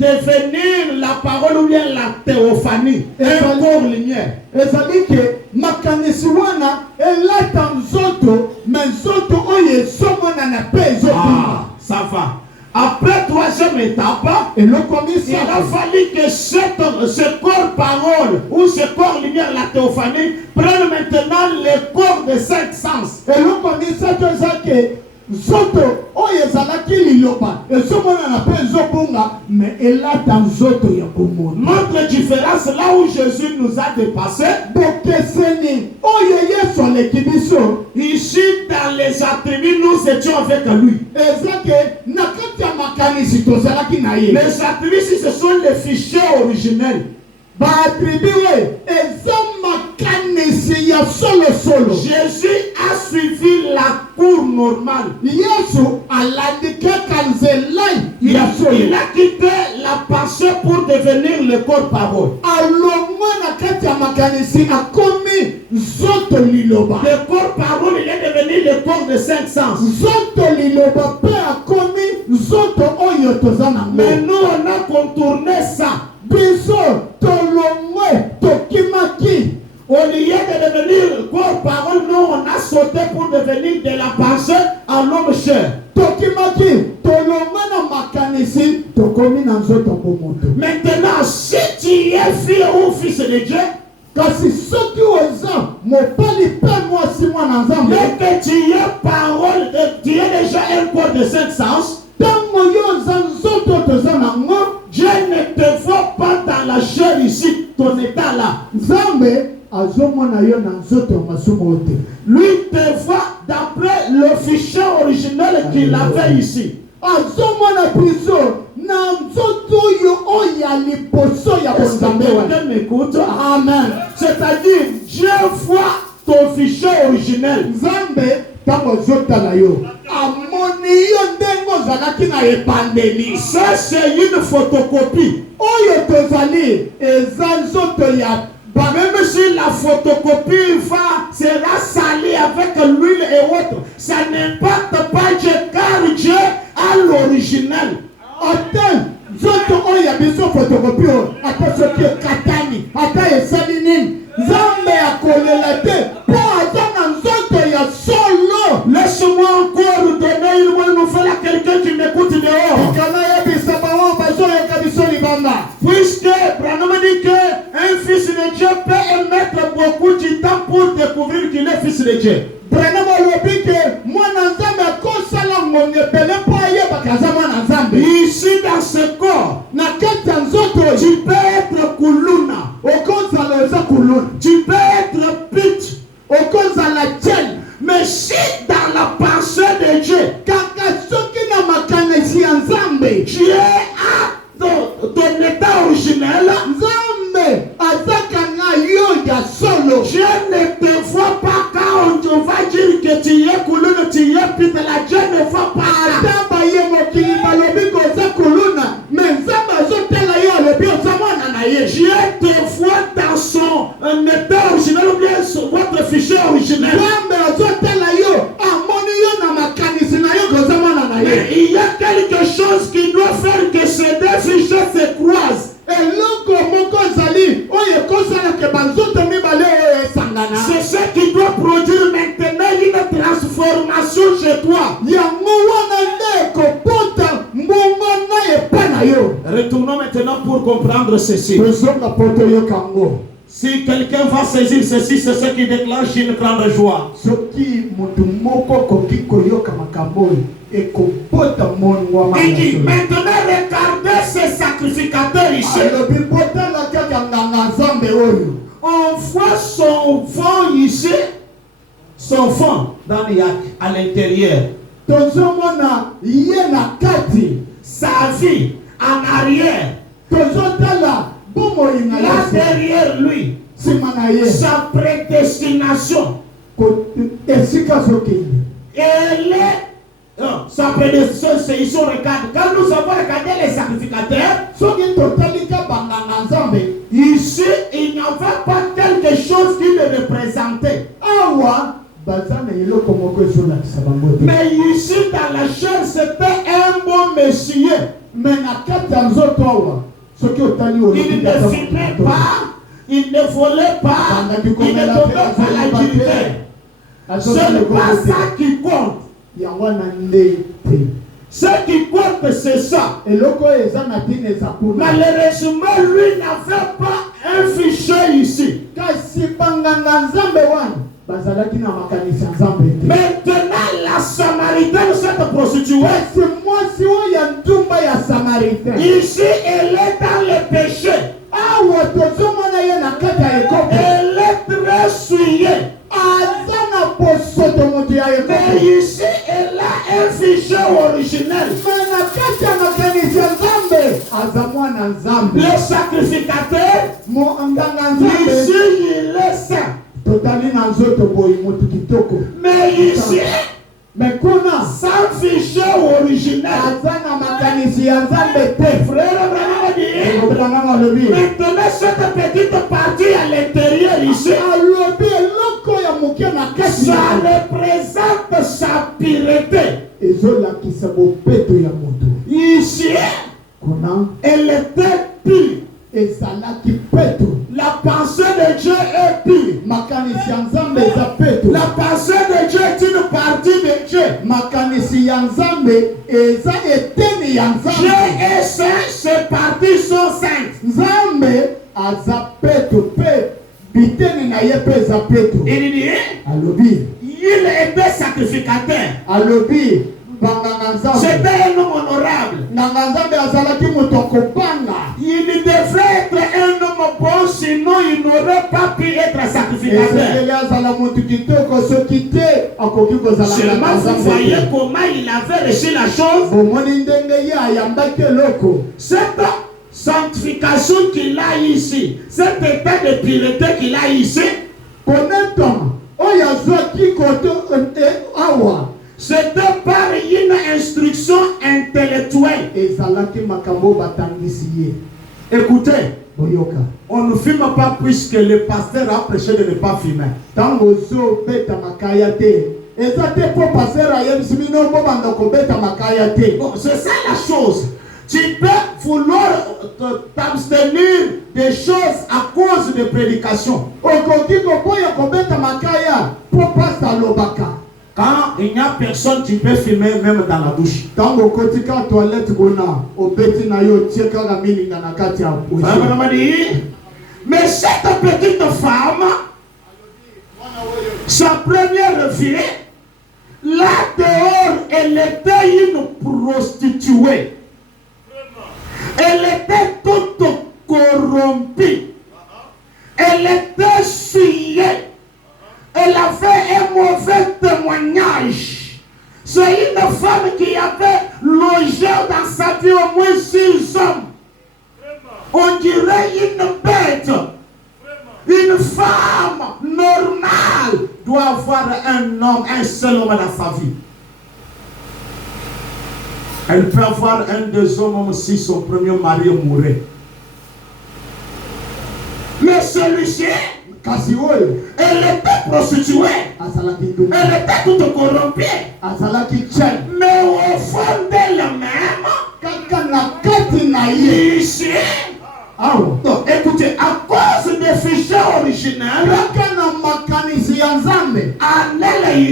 devenir la parole ou bien la théophanie, un corps lumière. Ezali ke makanisi wana elata nzoto, mais nzoto oyo ezomona na pe ezobima. Ça va. Après troisième étape, il a fallu que ce corps parole ou ce corps lumière, la théophanie, prenne maintenant le corps de cinq sens. Et le commissaire Zoto oyo ezalaki liloba ezomona na pe ezobunga mais elata nzoto ya bomona. Notre différence là où Jésus nous a dépassé, bokeseni oyo Yesu aleki biso ici dans les attributs nous étions avec lui. ezake na kati ya makanisi tozalaki na ye. Les attributs ce sont les fichiers originels. Baattribu eza makanisi ya solo. Jésus a suivi la cour normale. Yesu alandi kaka nzela ya solo. Il a quitté la pensée pour devenir le corps parole. Alongwa na kati ya makanisi akomi nzoto liloba. Le corps parole il est devenu le corps de cinq sens. Nzoto liloba pe akomi nzoto oyo toza nango. Mais nous on a contourné ça. Biso tolongwe tokimaki. Au lieu de devenir corps parole, nous on a sauté pour devenir de la pensée à l'homme chair. Tokimaki tolongwe na makanisi tokomi na nzoto bomoto. Maintenant, si tu es fille ou fils de Dieu, kasi soki oza mopali pe mwasi mwana Nzambe, dès que tu es parole, tu es déjà un corps de cinq sens. tango yo oza nzoto toza nango, Dieu ne te voit pas dans la chair ici, ton état là. Nzambe azomona yo na nzoto masumo te. Lui te voit d'après le fichier original qu'il avait ici. Azomona biso na nzoto yo oya liboso ya Nzambe wana. Quelqu'un m'écoute? Amen. C'est-à-dire, Dieu voit ton fichier originel. Nzambe tango zotala yo amoni yo ndengo ozalaki na ebandeli. Ça c'est une photocopie. Oyo tozali eza nzoto ya Même si la photocopie sera salie avec l'huile et autres, ça n'impacte pas Dieu car Dieu a l'original. Ate nzoto oyo ya biso photocopie ata soki ekatani ata esali nini Nzambe akolela te po aza na nzoto ya solo. Laisse-moi encore donner une bonne nouvelle à quelqu'un qui m'écoute dehors. Puisque Branham dit qu'un fils de Dieu peut mettre beaucoup de temps pour découvrir qu'il est fils de Dieu. Branham alobi ke mwana Nzambe akosala ngonge pele po ayeba kaza mwana Nzambe. Ici dans ce corps, na kati ya nzoto tu peux être kuluna, okozala eza kuluna, tu peux être pit, okozala tiel. mais Retournons maintenant pour comprendre ceci. tozonga po toyoka yango. Si quelqu'un va saisir ceci, c'est ce qui déclenche une grande joie. Soki moto moko koki koyoka makambo oyo ekobota moni wa Il dit maintenant regardez ces sacrificateurs ici. alobi botala kaka nganga nzambe oyo. On voit son fond ici, son fond dans à l'intérieur. Tozomona ye na kati Sa vie en arrière. tozotala bomoi na Là yesu derrière lui, nsima na ye sa prédestination. esika zokende. Elle est sa prédestination, c'est ici on regarde. Quand nous avons regardé les sacrificateurs, Soki totalika banganga nzambe ici il n'y avait pas quelque chose qui le représentait. awa baza na eloko moko ezolakisa bango te. Mais ici dans la chair, c'était un bon monsieur. me na kati ya nzoto awa soki otali Il ne filmait pas, il ne volait pas, il ne tombait pas l'adultère. Ce n'est pas ça qui compte. yango wana nde te. Ce qui compte, c'est ça. eloko oyo eza na ntina eza kuna. Malheureusement, lui n'avait pas un fichier ici. kasi banganga nzambe wana bazalaki na makanisi ya nzambe te. Maintenant, la Samaritaine, cette prostituée, kasi mwasi oyo ya ntumba ya samaritain ici, elle est dans le péché. awa tozomona ye na kati ya ekoko Elle est très souillée. aza na bosoto moto ya Mais ekoko. ici, elle a un fichier originel. me na kati ya makanisi ya nzambe aza mwana nzambe. Le sacrificateur, nganga nzambe ici, il est saint. totali na nzoto boyi moto kitoko. Mais ici, me kuna sans fichier originel. aza na makanisi ya nzambe te. Frère Abraham a dit, Obelanganga alobi maintenant cette petite partie à l'intérieur ici, alobi eloko ya moke na kati ça na représente sa pureté. ezolakisa bopeto ya moto. Ici, kuna elle était pure. ezalaki peto. La pensée de Dieu est pure. makanisi ya nzambe eza peto. La pensée de Dieu est une partie de Dieu. makanisi ya nzambe eza eteni ya Dieu nzambe. est saint, ses parties sont saintes. nzambe aza peto pe biteni na ye mpe eza peto. Il dit, alobi il était sacrificateur. alobi banganga nzambe C'était un homme honorable. nganga nzambe azalaki moto akobanga. Il devrait être un homme bon, sinon il n'aurait pas pu être sacrificateur. ezaleli azala moto kitoko soki te akoki kozala Seulement nganga vous voyez nzambe. comment il avait reçu la chose. bomoni ndenge ye ayambaki eloko. Cette sanctification qu'il a ici, cet état de pureté qu'il a ici, konetama oyo azwaki koto awa c'était par une instruction intellectuelle. ezalaki makambo batangisi ye. Écoutez, boyoka on ne filme pas puisque le pasteur a prêché de ne pas filmer. ntango ozobeta makaya te eza te mpo paster ayebisi bino bobanda kobeta makaya te. Bon, c'est ça la chose. Tu peux vouloir t'abstenir des choses à cause de prédication. okoki koboya kobeta makaya mpo pasta alobaka. Quand il n'y a personne, tu peux filmer même dans la douche. ntango okoti ka toilette kuna obeti na yo otie kaka milinga na kati ya Mais cette petite femme, sa première vie, là dehors, elle était une prostituée. Elle était toute corrompue. Elle était souillée. Elle avait un mauvais témoignage. C'est une femme qui avait logé dans sa vie au moins 6 hommes. On dirait une bête. Une femme normale doit avoir un homme, un seul homme dans sa vie. Elle peut avoir un des hommes si son premier mari mourait. Mais celui-ci, kasi oyo elle était prostituée. azalaki ndumba Elle était toute corrompue. azalaki chai. Mais au fond d'elle-même, kaka na kati na ye ici, awa donc, écoutez, à cause des fichiers originels, kaka na makanisi ya nzambe en elle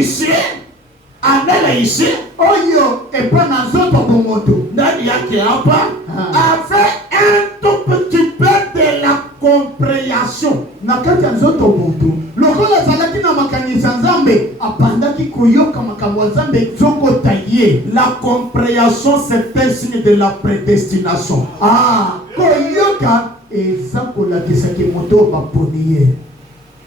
ici, oyo epa na nzoto bomoto ndani yake hapa, avait un tout petit peu de la compréhension. Nakati ya nzoto mutu lokola azalaki na makanisi ya Nzambe apandaki koyoka makambo ya Nzambe ezokota ye. La compréhension, c'est un signe de la prédestination. Koyoka eza kolakisaki moto baponi ye.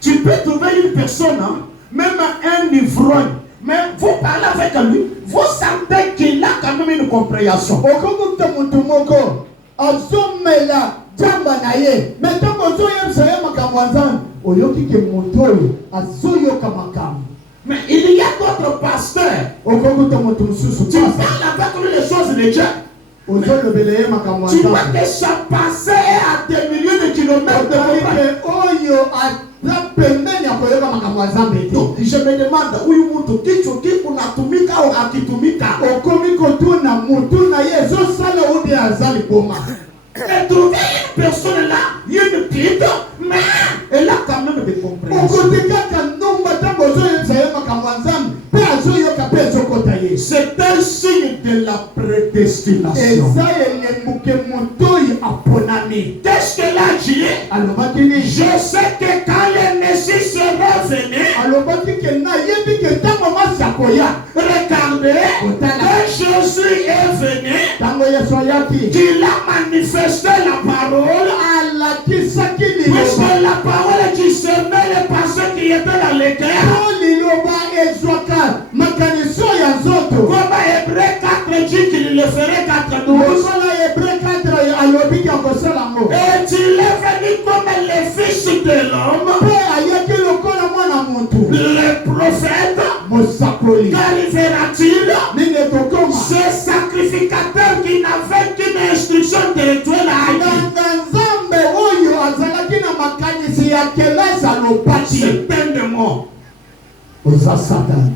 Tu peux trouver une personne, hein, même un ivrogne, mais vous parlez avec lui, vous sentez qu'il a quand même une compréhension. Okokuta mutu moko azomela jamba na ye metango ozoyebisa ye makambo ya Nzambe oyoki ke moto oyo azoyoka makambo. Mais il y a d'autres pasteurs. Okokuta mutu mususu Tu parles avec lui les choses de Dieu. ozolobela ye makambo ya Tu vois Nzambe. que chaque passé est à des milliers de kilomètres de Otalike oyo ata pembeni ya koyoka makambo ya Nzambe te. Donc, je me demande, huyu mtu kichwa kipu natumika au akitumika? Okomi kotuna mutu na ye ezosala odi aza liboma. Et trouver une personne là, une petite, mais elle a quand même des compréhensions. Okotikaka nomba tango ozoyebisa ye makambo ya Nzambe mpe azoyoka mpe ezokota ye. C'est un signe de la prédestination. Eza elembuke moto oyo aponami. Qu'est-ce qu'elle a dit? Alobaki nini? Je sais que quand le Messie sera venu, Alobaki ke nayebi ke ntango masi akoya. regardez, quand Jésus est venu, Tango Yesu ayaki qu'il a manifesté la parole, alakisaki puisque liloba. la parole qui semait les passés qui étaient dans les cœurs, Po liloba ezwaka makaniso ya nzoto. comme Hébreu 4 dit qu'il le ferait 4-12, Lokola Hébreu 4 alobi ki akosala ngo. et il est venu comme le Fils de l'homme, Mpe ayaki lokola mwana motu. le prophète. Mosakoli. Qu'arrivera-t-il? Nini ekokoma? Ce sacrificateur qui n'avait qu'une instruction de Dieu l'a dit. Nganga Nzambe oyo azalaki na makanisi ya kelasi alobaki. C'est un démon, Oza Satan.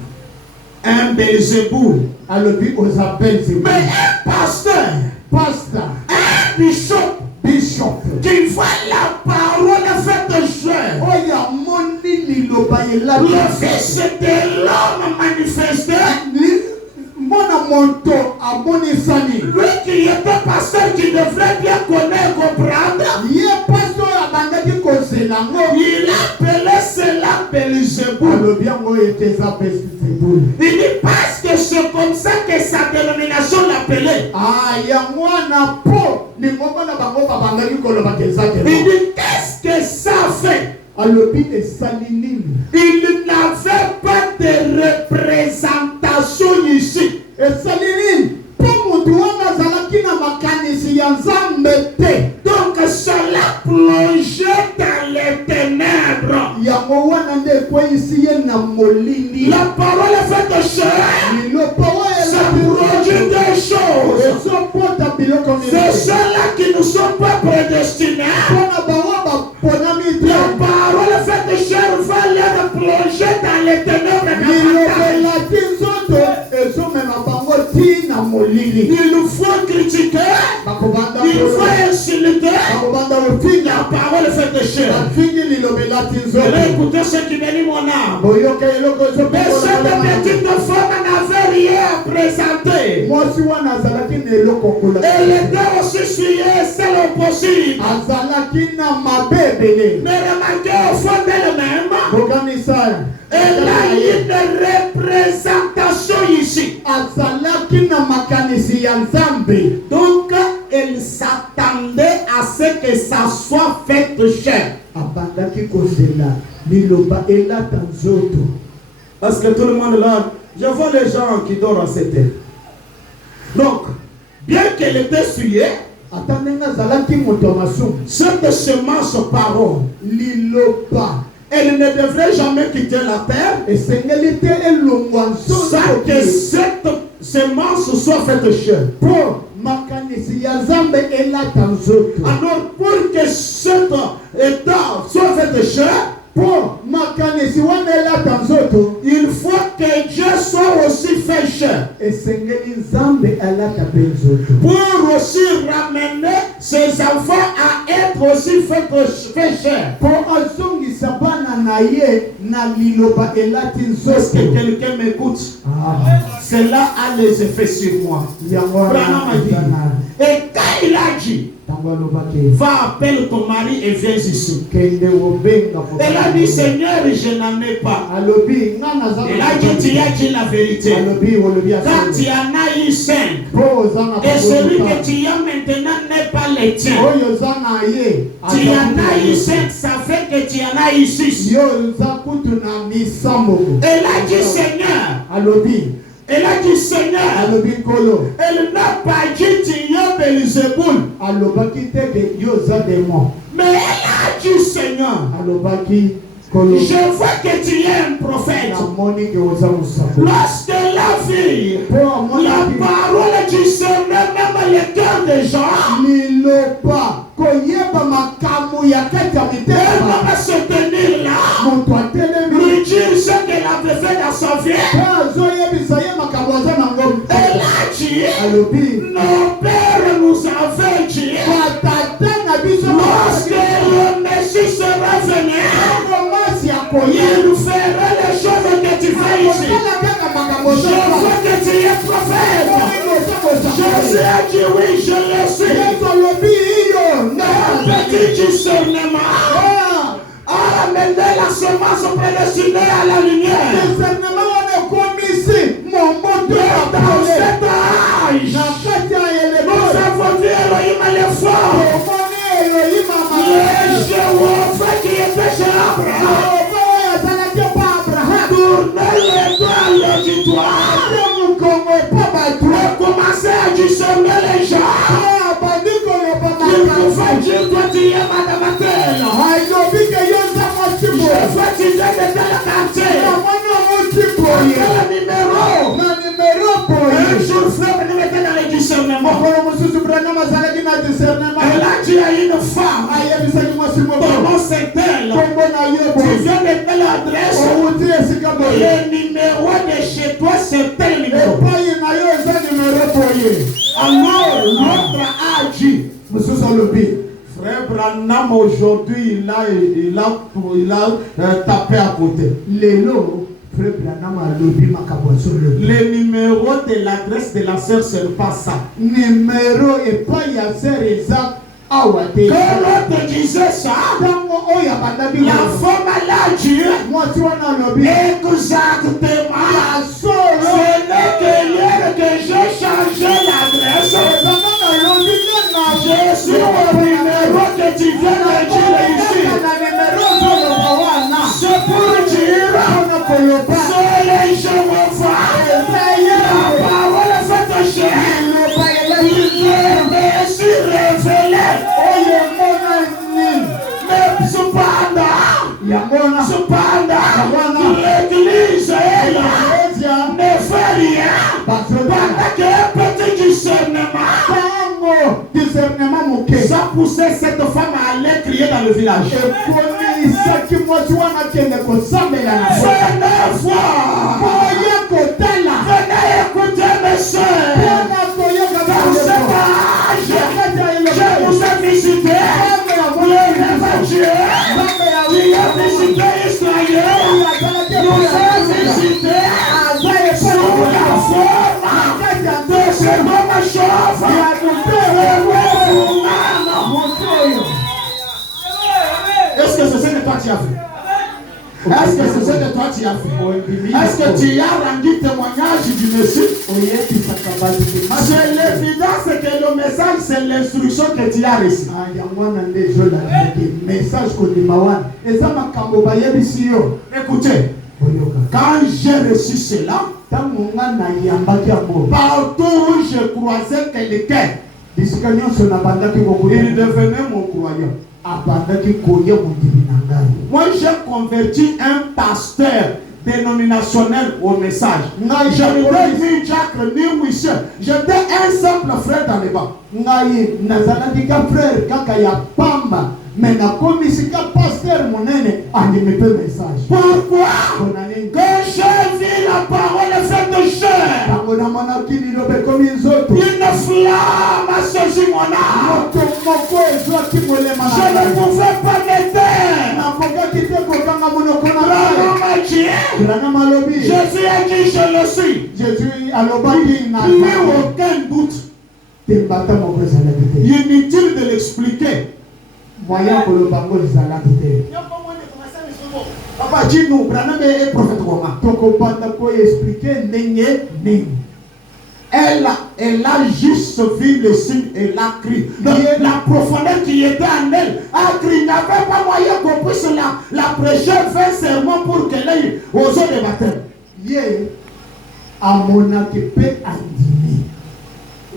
un Belzéboul, Alobi oza Belzebul. mais un pasteur, Pastor. un bishop Bishop. qui voit la parole faite chair, Oyo amoni liloba elaki. le Fils de l'homme manifesté, Mwana moto amonisani. lui qui était pasteur, qui devrait bien connaître, comprendre, Ye pastor abandaki kozela ngo. il appelait cela Belzéboul. Alobi yango ete eza Belzebul. Il dit parce que c'est comme ça que sa dénomination l'appelait. Yango wana po lingomba na bango babandaki kolobaka eza Il te. dit qu'est-ce que ça fait? Alobi esali nini? Il n'avait pas de représentation ici. Esali nini? Po mutu wana azalaki na makanisi ya Nzambe te. Donc cela plongeait dans les ténèbres. Yango wana nde ekweyisi ye na molindi. La parole est faite chair. Liloba oyo Ça produit des choses. ezopota biloko C'est mingi. ceux-là qui ne sont pas prédestinés. Mpona bango baponami te. La parole faite chair va les plonger dans les ténèbres davantage. Lilobelaki nzoto ezomema bango tina molili. Il faut critiquer, Bakobanda il faut insulter. bakobanda La kofinga. parole faite chair. Bafingi lilobelaki nzoto. Allez écouter ce qui bénit mon âme. boyoka eloko Mais cette ezopona. petite femme n'avait rien à présenter. Mwasi wana azalaki na eloko kola. Elle était aussi suyée, c'est le possible. Azalaki na mabe ebele. Mais remarquez au fond d'elle-même, Bokanisa. elle a une représentation ici. Azalaki na makanisi ya Nzambe. Donc, elle s'attendait à ce que ça soit fait chair. Abandaki kozela liloba elata nzoto. Parce que tout le monde là, je vois les gens qui dorment à cette heure. Donc, bien qu'elle était suyée, Ata ndenge azalaki moto ya masumu. cette semence parole, Liloba elle ne devrait jamais quitter la terre esengeli te elongwa sans que nzoto cette semence soit faite chair. po makanisi ya Nzambe elata nzoto. Alors, pour que cet état soit fait chair, Po makanisi wana elata nzoto. il faut que Dieu soit aussi fait chair. Esengeli Nzambe alata pe nzoto. Pour aussi ramener ses enfants à être aussi fait chair. Po azongisa bana na ye na liloba elati Est-ce que nzoto. quelqu'un m'écoute? Ah, Cela a les effets sur moi. yango Branham a dit. wana Et quand Quand il a dit, va appeler ton mari et viens ici. Elle a dit, Seigneur, je n'en ai pas. Elle a dit, tu as dit la vérité. Quand tu en as eu 5, et celui que tu as maintenant n'est pas le tien. Tu en as eu 5, ça fait que tu en as eu 6. Elle a dit, Seigneur. Elle a dit, Seigneur, elle n'a pas dit tu as Belzéboul. Mais elle a dit, Seigneur, je vois que tu es un prophète. Lorsque la fille, la parole du Seigneur, même le cœur des gens, elle va se tenir là, lui dire ce qu'elle avait fait dans sa vie. Elle a dit, nos pères nous avaient dit, lorsque le Messie sera venu, il nous fera les choses que tu fais ici. Je vois que tu es prophète. Jésus a dit oui, je le sais. Un petit discernement a amené la semence prédestinée à la lumière. Dans cet âge, nous avons vu Elohim les forts. Les Jéhovah qui étaient chez Abraham. Tournez les doigts à l'auditoire. Pour commencer à discerner les gens. Il pouvait dire, toi tu es madame Telle. Je veux tu viens de tel quartier. Quel numéro? Un jour, frère, nous était dans le discernement. Elle a dit à une femme, ton nom c'est elle. Tu viens de telle adresse. Le numéro de chez toi c'est tel numéro. Alors l'autre a dit, Frère Branham aujourd'hui il a tapé à côté. Le numéro de l'adresse de la sœur, ce n'est pas ça. Quand l'autre disait ça, la femme a dit exactement. Ce n'est que hier que j'ai changé l'adresse. Je suis au numéro que tu viens de dire ici. C'est pour dire, c'est les Jéhovah. La parole est faite chair. Il est ainsi révélé. Mais cependant, l'église ne fait rien. Pendant qu'un petit discernement, ça poussait cette femme à aller crier dans le village. Venez voir. Venez écouter mes soeurs. Dans cet âge, je vous ai visité. Dieu, tu as visité Israël. Nous avons visité sous la forme de ce homme chauve. Est-ce que c'est ce que toi tu as fait? Est-ce que c'est ce que toi tu as fait? Est-ce que tu as rendu témoignage du Messie? C'est l'évidence que le message, c'est l'instruction que tu as reçue. Écoutez, quand j'ai reçu cela, partout où je croisais quelqu'un, il devenait mon croyant. Moi, j'ai converti un pasteur dénominationnel au message. Je n'étais ni diacre ni monsieur. J'étais un simple frère dans les bancs. Mais na komisika pasteur monene animé message. Pourquoi? Quand j'ai vu la parole faite chair, une flamme a saisi mon âme. Je ne pouvais pas m'éteindre. Jésus a dit je le suis. Plus aucun doute. tembata moko ezalaki te. Inutile de l'expliquer. Moyen koloba ngo ezalaki te. Papa dit nous, Branham est prophète comment? Tokobanda ko expliquer ndenge nini. Elle a juste vu le signe et l'a crié. Donc, la profondeur qui était en elle a crié. Il n'y avait pas moyen qu'on puisse la prêcher, faire serment pour qu'elle aille aux eaux de baptême. Yé, amonaki pe andimi.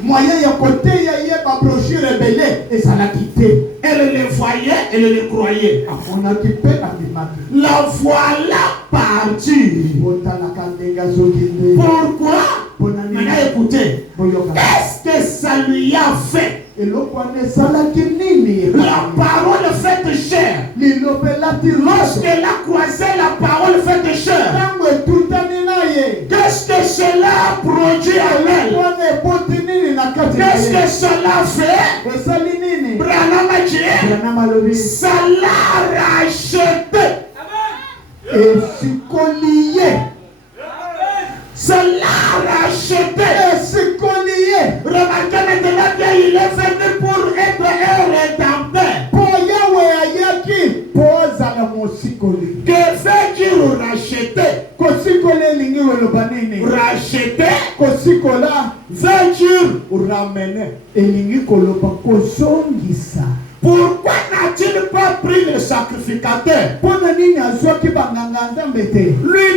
Moyen ya côté ya yé ba brochure rebelle et ça l'a quitté. Elle le voyait, elle le croyait. Amonaki pe andimaki. La voilà partie. Pourquoi? Maintenant écoutez, qu'est-ce que ça lui a fait? La parole faite chair. Lorsqu'elle a croisé la parole faite chair, qu'est-ce que cela a produit en elle? Qu'est-ce que cela fait? Branham a dit, ça l'a racheté. Et c'est collié. Cela racheté. Et c'est collié. Remarquez maintenant qu'il est venu pour être un rédempteur. Pour Yahweh ayaki, pour Zalamosikoli. Que veut dire racheter? Kosikole lingi wolobanini. Racheter. Kosikola veut dire ramener. Elingi koloba kosongisa. Pourquoi n'a-t-il pas pris le sacrificateur? Lui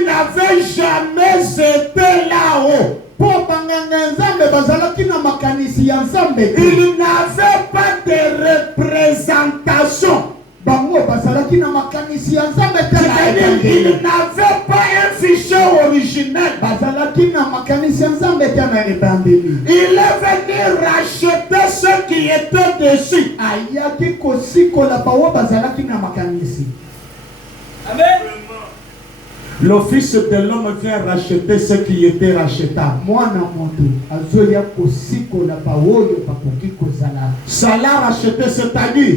n'avait jamais été là-haut. Il n'avait pas de représentation. C'est-à-dire qu'il n'avait pas un fichier originel. Il est venu racheter ce qui était dessus. Amen. Le Fils de l'homme vient racheter ce qui était rachetable. Ça l'a racheté, c'est-à-dire,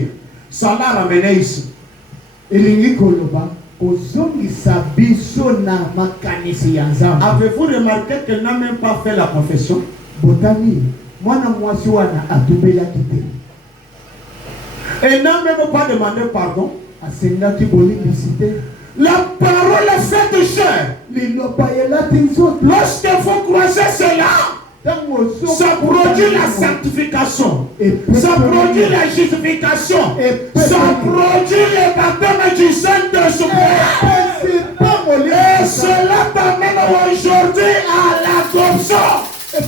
ça l'a ramené ici. Avez-vous remarqué qu'elle n'a même pas fait la confession? Elle n'a même pas demandé pardon. La parole est faite chair. Lorsque vous croisez cela, ça produit la sanctification, ça produit la justification, ça produit le baptême du Saint-Esprit. Et cela t'amène aujourd'hui à l'adoption. Et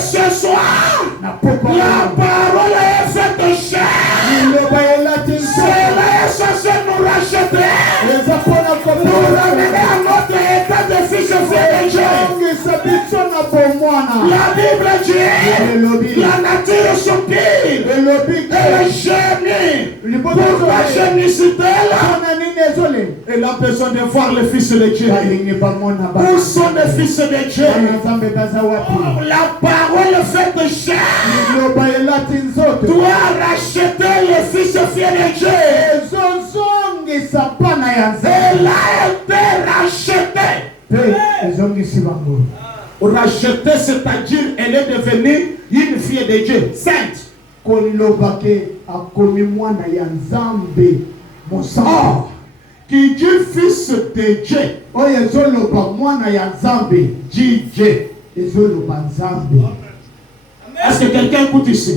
ce soir, la parole est faite chair. Cela est censé nous racheter, nous ramener à notre état de fils et filles de Dieu. La Bible dit, la nature soupire, elle gémit. Pourquoi gémit-elle? Elle a besoin de voir le Fils de Dieu. Où sont les fils de Dieu? La parole faite chair doit racheter les fils et filles de Dieu. Elle a été rachetée. Rachetée, c'est-à-dire elle est devenue une fille de Dieu, sainte. Qui dit fils de Dieu. Dit Dieu. Est-ce que quelqu'un écoute ici?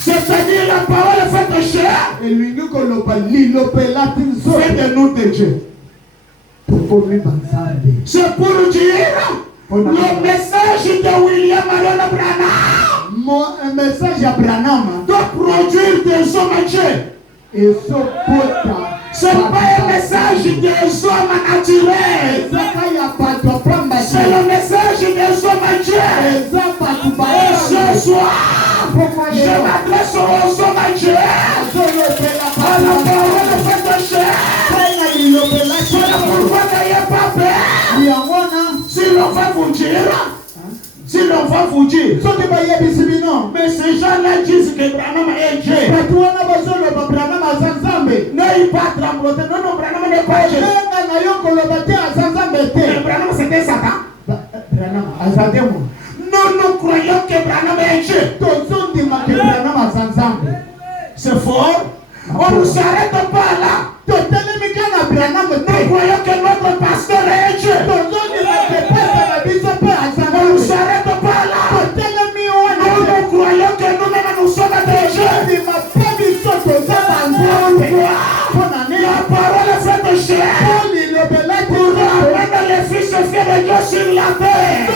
C'est-à-dire la parole est faite chair. Fait de nous de Dieu. C'est pour dire le message de William Marion Branham. Un message à Branham doit produire des hommes à Dieu. Ce n'est pas un message des hommes naturels. C'est le message des hommes à Dieu. Et ce soir, je m'adresse aux hommes à Dieu. À la parole faite chair. Voilà pourquoi n'ayez pas peur. Si l'on va vous dire, si l'on va vous dire, mais ces gens-là disent que Branham est Dieu. N'ayez pas trembloté. Non, Branham n'est pas Dieu. Mais Branham c'était Satan. nous croyons que Branham est Dieu. C'est fort. On ne s'arrête pas là. Nous croyons que notre pasteur est Dieu. On ne s'arrête pas là. Nous croyons que nous-mêmes nous sommes des dieux. La parole est faite de chair. Pour ramener les fils et filles de Dieu sur la terre.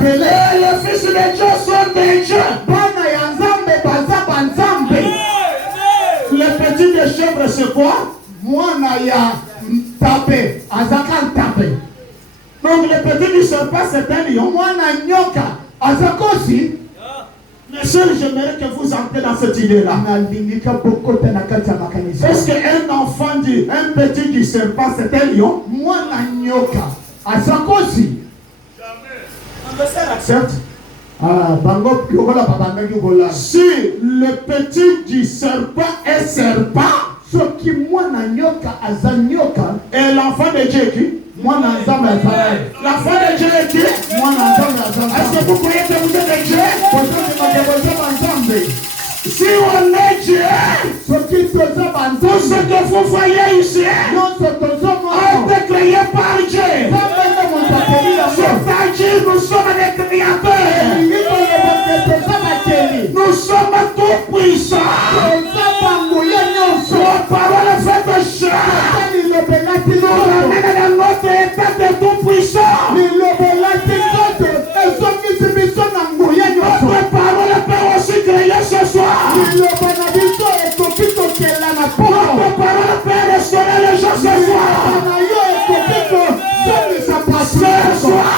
Et les fils de Dieu sont des dieux. Les petits des chèvres, c'est quoi? Donc le petit du serpent, c'est un lion. Mais seul, j'aimerais que vous entrez dans cette idée-là. Est-ce qu'un enfant un petit du serpent, c'est un lion? Accepte. Si le petit du serpent est serpent, et l'enfant de Dieu qui? L'enfant de Dieu est qui? Est-ce que vous croyez que vous êtes Dieu? Si on est Dieu, tout ce que vous voyez ici a été créé par Dieu. C'est-à-dire nous sommes des créateurs. Nous sommes tout puissants. La parole est faite de chair. Nous ramène dans notre état de tout puissant. Notre parole peut aussi créer ce soir. Notre parole peut restaurer les gens ce soir. Ce soir,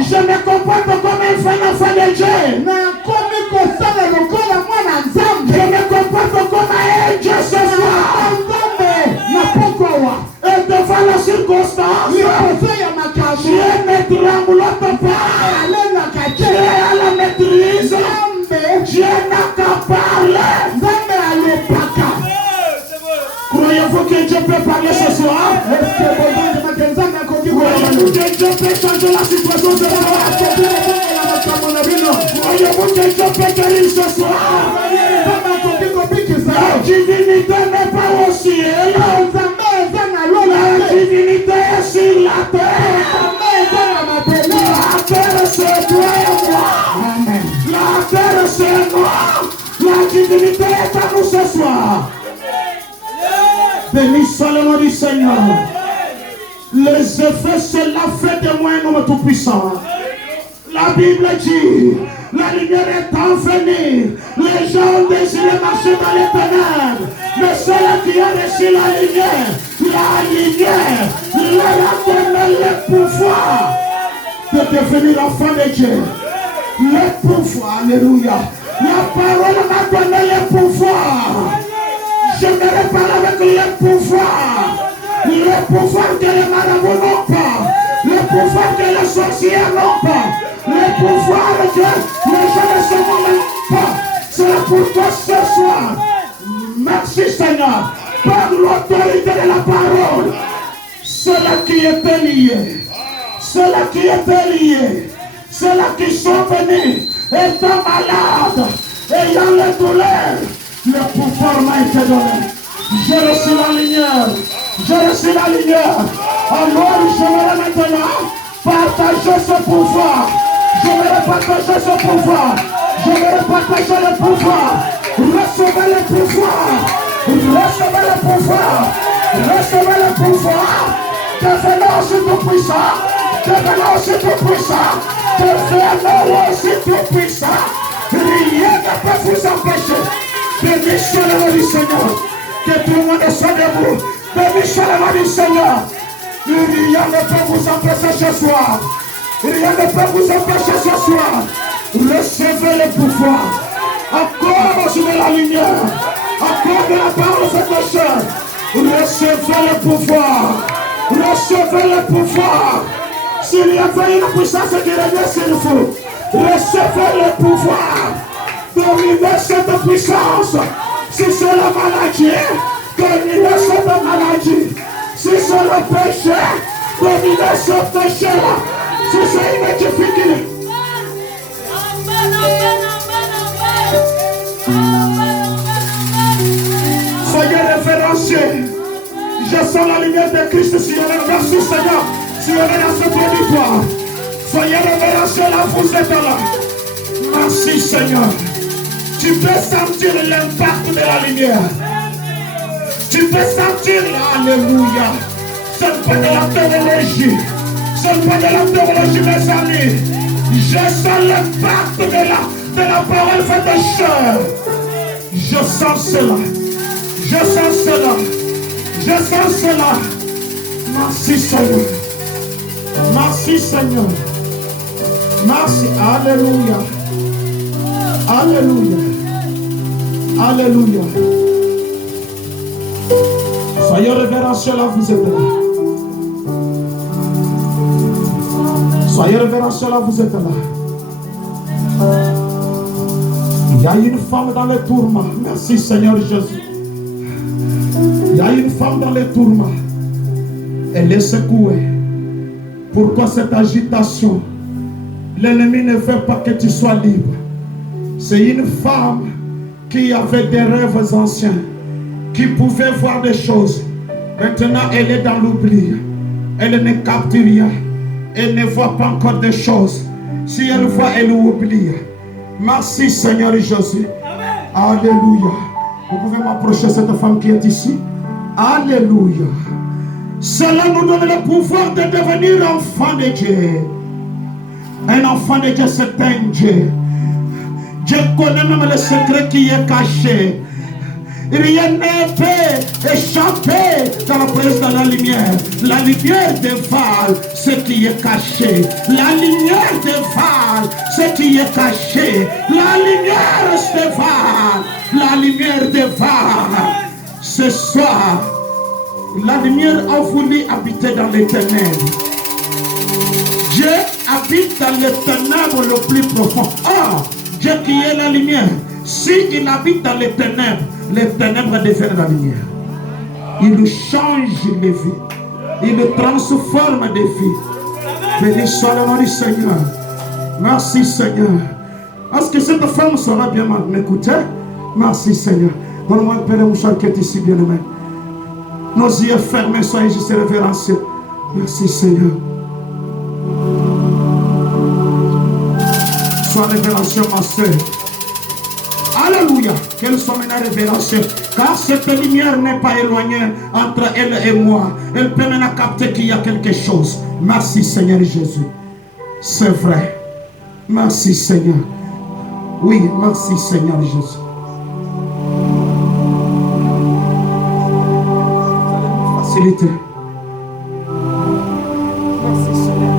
je me comporte comme un enfant de Dieu. Je me comporte comme un Dieu ce soir. Et devant la circonstance, Dieu ne tremblote pas. Dieu a la maîtrise. Dieu n'a qu'à parler. Croyez-vous que Dieu peut parler ce soir? Croyez-vous que Dieu peut changer la situation ce soir? Croyez-vous que Dieu peut guérir ce soir? La divinité n'est pas au ciel. La divinité est sur la terre. La terre c'est toi et moi. La terre c'est moi. La divinité est à nous ce soir. Béni soit le nom du Seigneur. Les effets, cela fait de moi un homme tout-puissant. La Bible dit, la lumière est venue. Les gens ont désiré marcher dans les ténèbres. Mais ceux qui ont reçu la lumière leur a donné le pouvoir de devenir enfant de Dieu. Le pouvoir, alléluia. La parole m'a donné le pouvoir. J'aimerais parler avec le pouvoir. Le pouvoir que les marabouts n'ont pas. Le pouvoir que les sorciers n'ont pas. Le pouvoir que les gens ne se n'ont pas. C'est pour toi ce soir. Merci Seigneur. Par l'autorité de la parole. Ceux-là qui étaient liés. Ceux-là qui étaient liés. Ceux-là qui sont venus étant malades. Ayant les douleurs. Le pouvoir m'a été donné. Je reçu la lumière. Je reçu la lumière. Alors j'aimerais maintenant partager ce pouvoir. J'aimerais partager ce pouvoir. J'aimerais partager le pouvoir. Recevez le pouvoir. Recevez le pouvoir. Recevez le pouvoir. Devenons aussi tout puissant. Devenons aussi tout puissant. Devenons aussi tout puissant. Rien ne peut vous empêcher. Béni soit le nom du Seigneur. Que tout le monde soit debout. Béni soit le nom du Seigneur. Rien ne peut vous empêcher ce soir. Rien ne peut vous empêcher ce soir. Recevez le pouvoir. Encore aussi de la lumière. Encore de la parole faite de chair. Recevez le pouvoir. Recevez le pouvoir. S'il y avait une puissance qui revient sur vous, recevez le pouvoir. Dominez cette puissance. Si c'est la maladie, dominez cette maladie. Si c'est le péché, dominer sur tes chair. Si c'est une difficulté. Soyez référenciés. Je sens la lumière de Christ sur le merci Seigneur. Sur cette victoire. Soyez référenciés là, vous êtes là. Merci Seigneur. Tu peux sentir l'impact de la lumière. Tu peux sentir, alléluia. Ce n'est pas de la théologie. Ce n'est pas de la théologie, mes amis. Je sens l'impact de la parole faite de chair. Je sens cela. Je sens cela. Je sens cela. Merci Seigneur. Merci Seigneur. Merci. Alléluia. Alléluia. Alléluia. Soyez révérencieux là, vous êtes là. Soyez révérencieux là, vous êtes là. Il y a une femme dans les tourments. Merci Seigneur Jésus. Il y a une femme dans les tourments. Elle est secouée. Pourquoi cette agitation? L'ennemi ne veut pas que tu sois libre. C'est une femme qui avait des rêves anciens, qui pouvait voir des choses. Maintenant, elle est dans l'oubli. Elle ne capte rien. Elle ne voit pas encore des choses. Si elle voit, elle oublie. Merci Seigneur Jésus. Alléluia. Vous pouvez m'approcher cette femme qui est ici. Alléluia. Cela nous donne le pouvoir de devenir enfant de Dieu. Un enfant de Dieu, c'est un Dieu. Dieu connaît même le secret qui est caché. Rien ne peut échapper dans la présence de la lumière. La lumière dévale ce qui est caché. La lumière dévale ce qui est caché. La lumière dévale. La lumière dévale. Ce soir, la lumière a voulu habiter dans les ténèbres. Dieu habite dans les ténèbres le plus profond. Ah, Dieu qui est la lumière. S'il habite dans les ténèbres deviennent la lumière. Il change les vies. Il transforme des vies. Béni soit le nom du Seigneur. Merci Seigneur. Est-ce que cette femme sera bien m'écouter? Merci Seigneur. Donne-moi un peu de mouchoir qui est ici, bien-aimé. Nos yeux fermés, soyez juste révérencieux. Merci Seigneur. Sois révérencieux, ma soeur. Alléluia. Qu'elle soit maintenant révérencieux. Car cette lumière n'est pas éloignée entre elle et moi. Elle peut maintenant capter qu'il y a quelque chose. Merci Seigneur Jésus. C'est vrai. Merci Seigneur. Oui, merci Seigneur Jésus. Facilité. Merci Seigneur.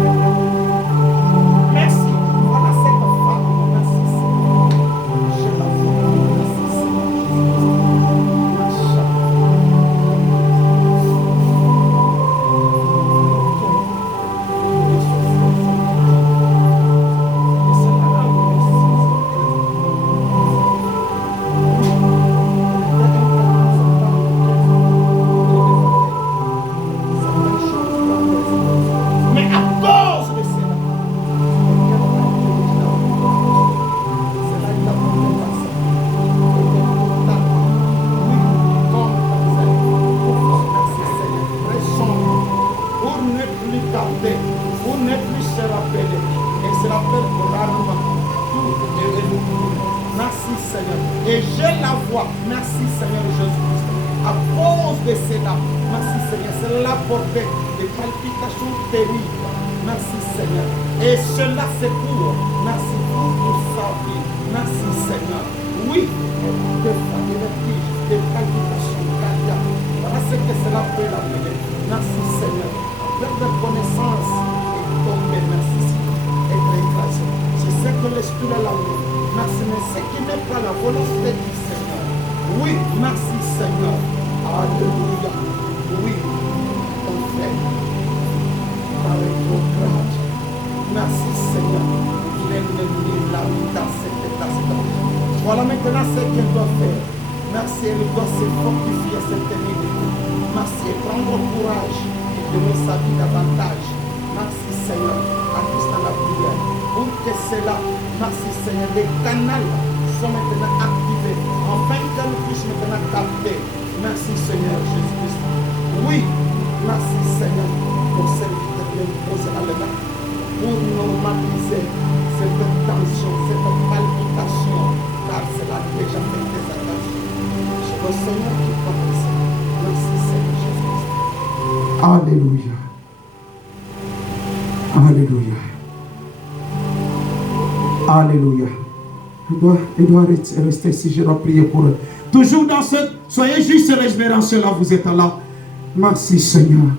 Merci. Voilà cette femme. Merci Seigneur. Je la vois. Merci Voilà maintenant ce qu'elle doit faire. Merci, elle doit se fortifier cette année. Merci, prendre courage. donner sa vie davantage. Merci Seigneur, à tous dans la prière. Pour que cela, merci Seigneur, les canaux sont maintenant activés, afin que nous puissions maintenant capter. Merci Seigneur Jésus-Christ. Oui, merci Seigneur pour serviteur de poser à la main, pour normaliser cette tension, cette palpitation, car cela a déjà fait des attaches. C'est le Seigneur qui parle. Merci Seigneur Jésus-Christ. Alléluia. Alléluia. Alléluia. Il doit rester si je dois prier pour eux. Toujours dans ce... Soyez juste révérentieux là, vous êtes là. Merci Seigneur.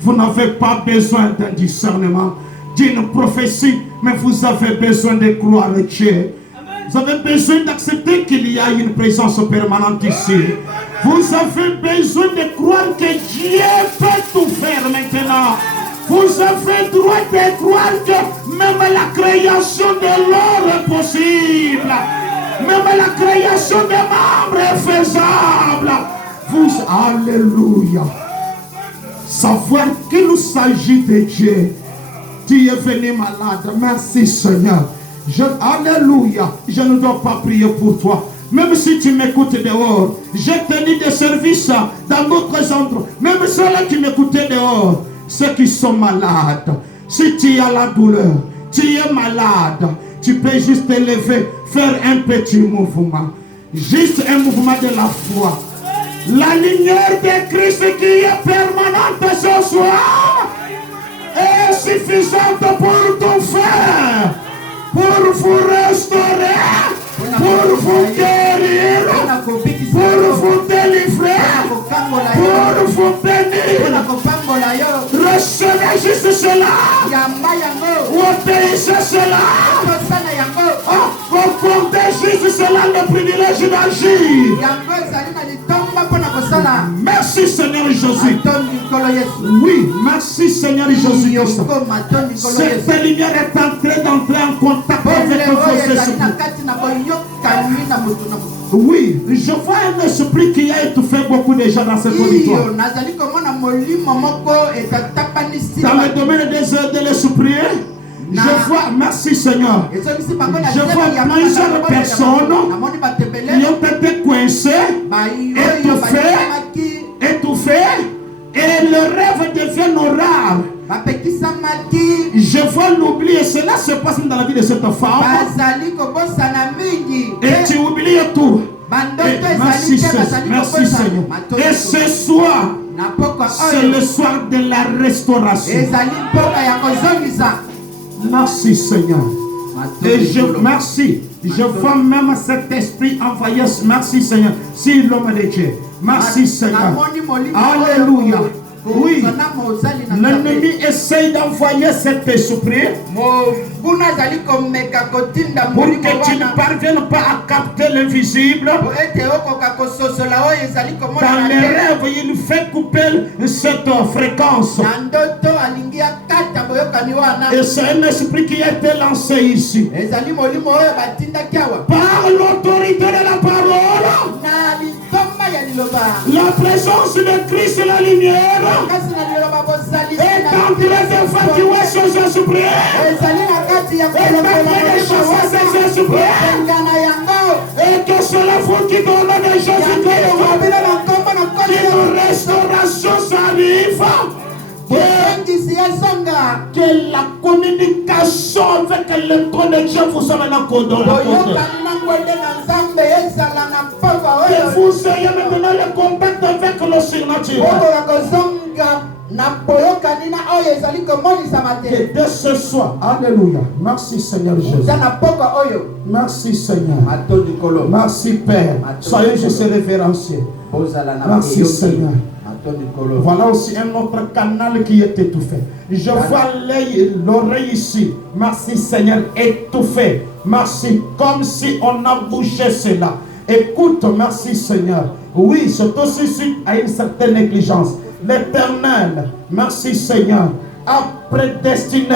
Vous n'avez pas besoin d'un discernement, d'une prophétie, mais vous avez besoin de croire en Dieu. Vous avez besoin d'accepter qu'il y a une présence permanente ici. Vous avez besoin de croire que Dieu peut tout faire maintenant. Vous avez droit de croire que même la création de l'or est possible. Même la création des membres est faisable. Vous, alléluia. Savoir qu'il s'agit de Dieu. Tu es venu malade. Merci Seigneur. Alléluia. Je ne dois pas prier pour toi. Même si tu m'écoutes dehors, j'ai tenu des services dans d'autres endroits. Même ceux-là qui m'écoutaient dehors, ceux qui sont malades. Si tu as la douleur, tu es malade, tu peux juste te lever, faire un petit mouvement. Juste un mouvement de la foi. La lumière de Christ qui est permanente ce soir est suffisante pour tout faire, pour vous restaurer, pour vous guérir, pour vous délivrer, pour vous bénir. Recevez juste cela, obéissez cela, accordez juste cela le privilège d'agir. Merci Seigneur Jésus. Oui, merci Seigneur Jésus. Cette lumière est d'entrer en contact avec vos esprits. Oui, je vois un esprit qui a étouffé beaucoup de gens dans ce auditoire. Dans le domaine de l'esprit, je vois, merci Seigneur, je vois plusieurs personnes qui ont été coincées, étouffées, et le rêve devient rare. Je vois l'oubli, et cela se passe dans la vie de cette femme. Et tu oublies tout. Et merci Seigneur. Et ce soir, c'est le soir de la restauration. Merci Seigneur. Et je vois même cet esprit envoyé. Merci Seigneur. Si l'homme de Dieu. Merci Seigneur. Alléluia. Oui, l'ennemi essaye d'envoyer cet esprit pour que tu ne parviennes pas à capter l'invisible. Dans les rêves, il fait couper cette fréquence. Et c'est un esprit qui a été lancé ici. Par l'autorité de la parole, la présence de Christ et la lumière est en train de évacuer ces esprits. Est en train de chasser ces esprits. Et que c'est la faute qui donne de Jésus-Christ. Que la restauration s'arrive. Que la communication avec le trône de Dieu vous soit maintenant condamnée. Que vous ayez maintenant le contact avec le surnaturel. Et dès ce soir, alléluia. Merci Seigneur Jésus. Merci Seigneur. Merci Père. Soyez juste révérencieux. Merci Seigneur. Voilà aussi un autre canal qui est étouffé. Je vois l'oreille ici. Merci Seigneur, étouffé. Merci, comme si on a bouché cela. Écoute, merci Seigneur. Oui, c'est aussi suite à une certaine négligence. L'Éternel, merci Seigneur, a prédestiné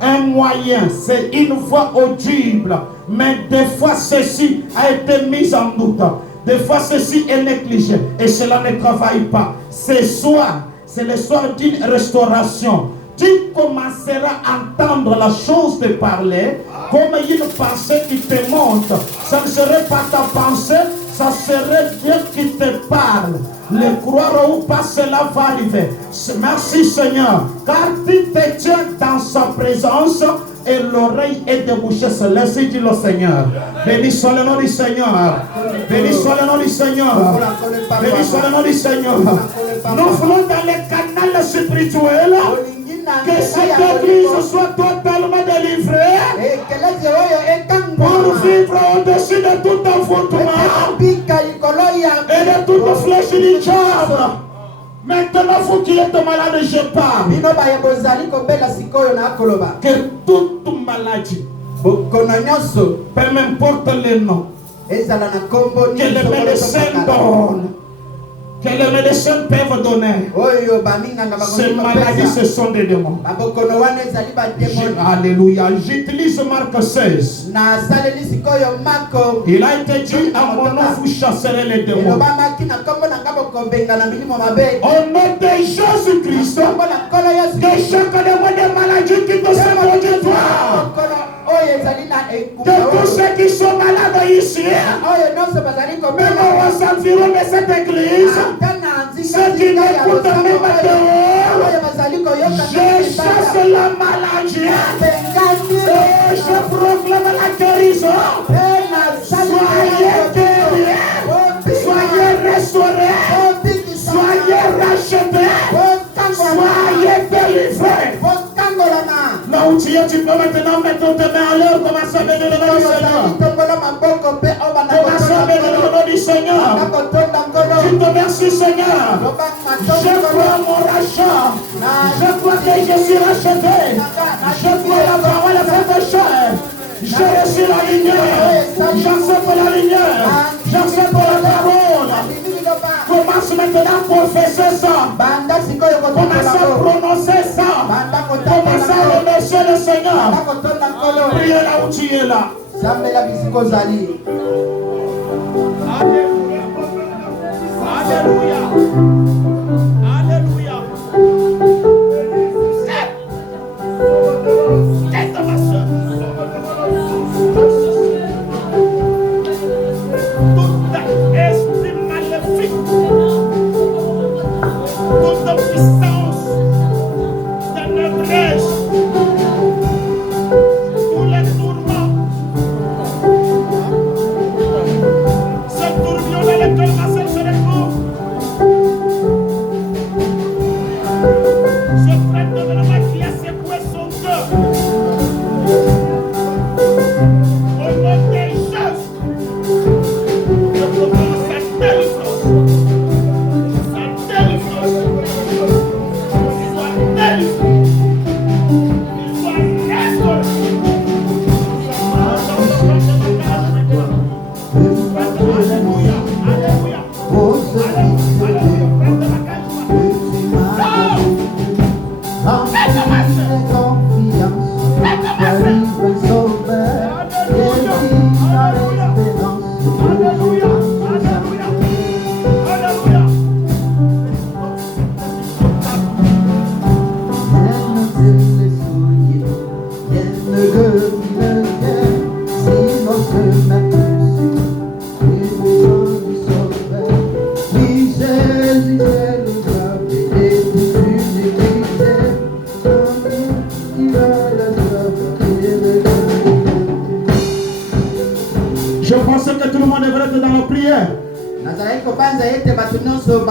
un moyen, c'est une voix audible. Mais des fois ceci a été mis en doute. Des fois ceci est négligé et cela ne travaille pas. Ce soir, c'est le soir d'une restauration. Tu commenceras à entendre la chose te parler comme une pensée qui te monte. Ça ne serait pas ta pensée, ça serait Dieu qui te parle. Le croire ou pas, cela va arriver. Merci Seigneur, car tu te tiens dans sa présence et l'oreille est débouchée. Laissez dire le Seigneur. Béni soit le nom du Seigneur. Béni soit le nom du Seigneur. Béni soit le nom du Seigneur. Nous voulons dans le canal spirituel que cette église soit totalement délivrée pour vivre au-dessus de tout envoûtement et de toute flèche du diable. Maintenant, vous qui êtes malade, je parle. Que toute maladie, peu importe le nom, que les médecins donnent, que les médecins peuvent donner, ces maladies, ce sont des démons. Alléluia. J'utilise Marc 16. Il a été dit, à mon nom, vous chasserez les démons. Au nom de Jésus-Christ, que chaque démon de maladie qui te semble de toi, que tous ceux qui sont malades ici, même aux environs de cette église, ceux qui n'écoutent même pas dehors, je chasse la maladie et je proclame la guérison. Soyez guéris, soyez restaurés, soyez rachetés, soyez délivrés. Là où tu es, tu peux maintenant mettre tes mains à l'heure, commence à bénir le nom du Seigneur. Commence à bénir le nom du Seigneur. Je te remercie, Seigneur. Je crois mon rachat. Je crois que je suis racheté. Je crois la parole est faite chair. Je reçois la lumière. J'accepte la lumière. J'accepte la parole. Commence maintenant à confesser ça. Commence à prononcer ça. Commence à remercier le Seigneur. Priez là où tu es là. Alléluia. Alléluia. Qu'est-ce que ma soeur? Tout esprit maléfique, toute puissance de notre tous les tourments, ce tourbillon dans lequel ma soeur se retrouve, ce frère de l'événement qui a secoué son cœur, au nom de Jésus, je proclame sa délivrance, soit délivré, il soit restauré. Alléluia, alléluia, Je pensais que tout le monde devrait être dans la prière.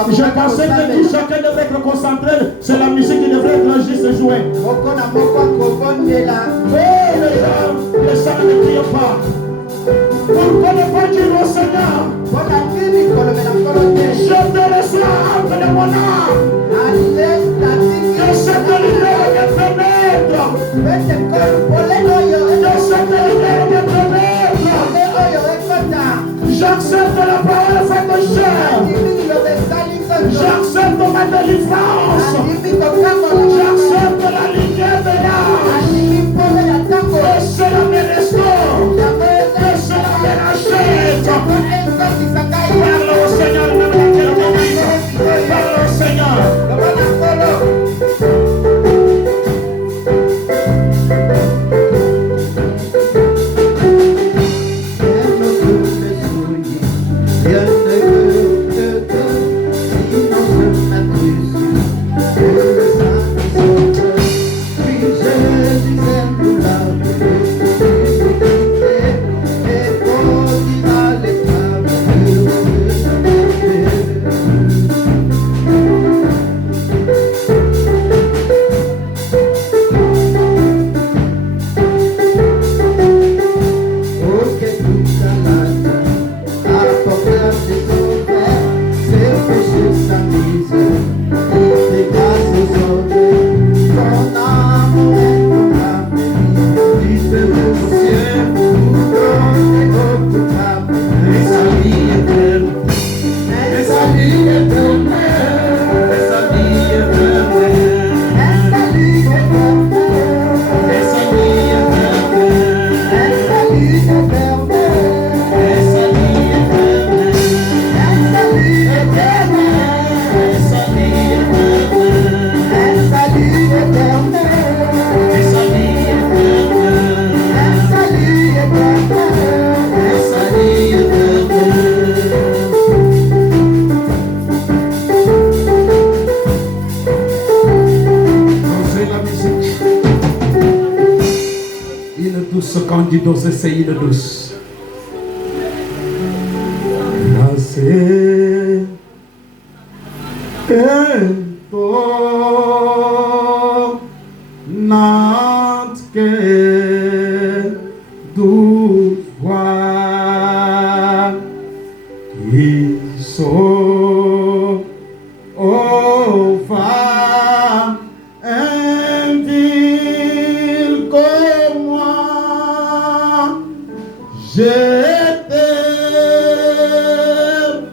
Je pensais que tout chacun devrait être concentré. C'est la musique qui devrait être juste jouée. Oh les gens, les gens ne crient pas. Pourquoi ne pas dire au Seigneur, je te reçois entre de mon âme. Que cette lumière me pénètre. Que cette lumière me pénètre. J'accepte la parole faite chair. J'accepte ma délivrance. J'accepte la lumière de l'âge. Que cela me restaure. Que cela me rachète. Parle au Seigneur. Parle au Seigneur. Quand on dit danser, c'est une douce. Danser. Que douce voix qui sont aux femmes inviles comme moi. J'étais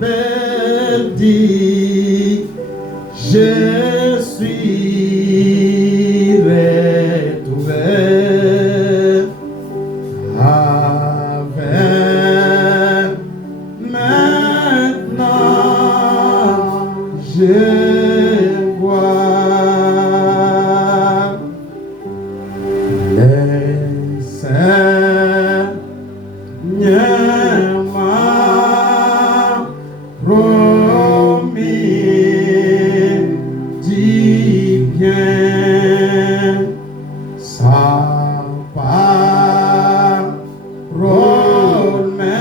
perdu, je suis retrouvé avec maintenant je vois les Seigneur m'a promis du bien, sa parole me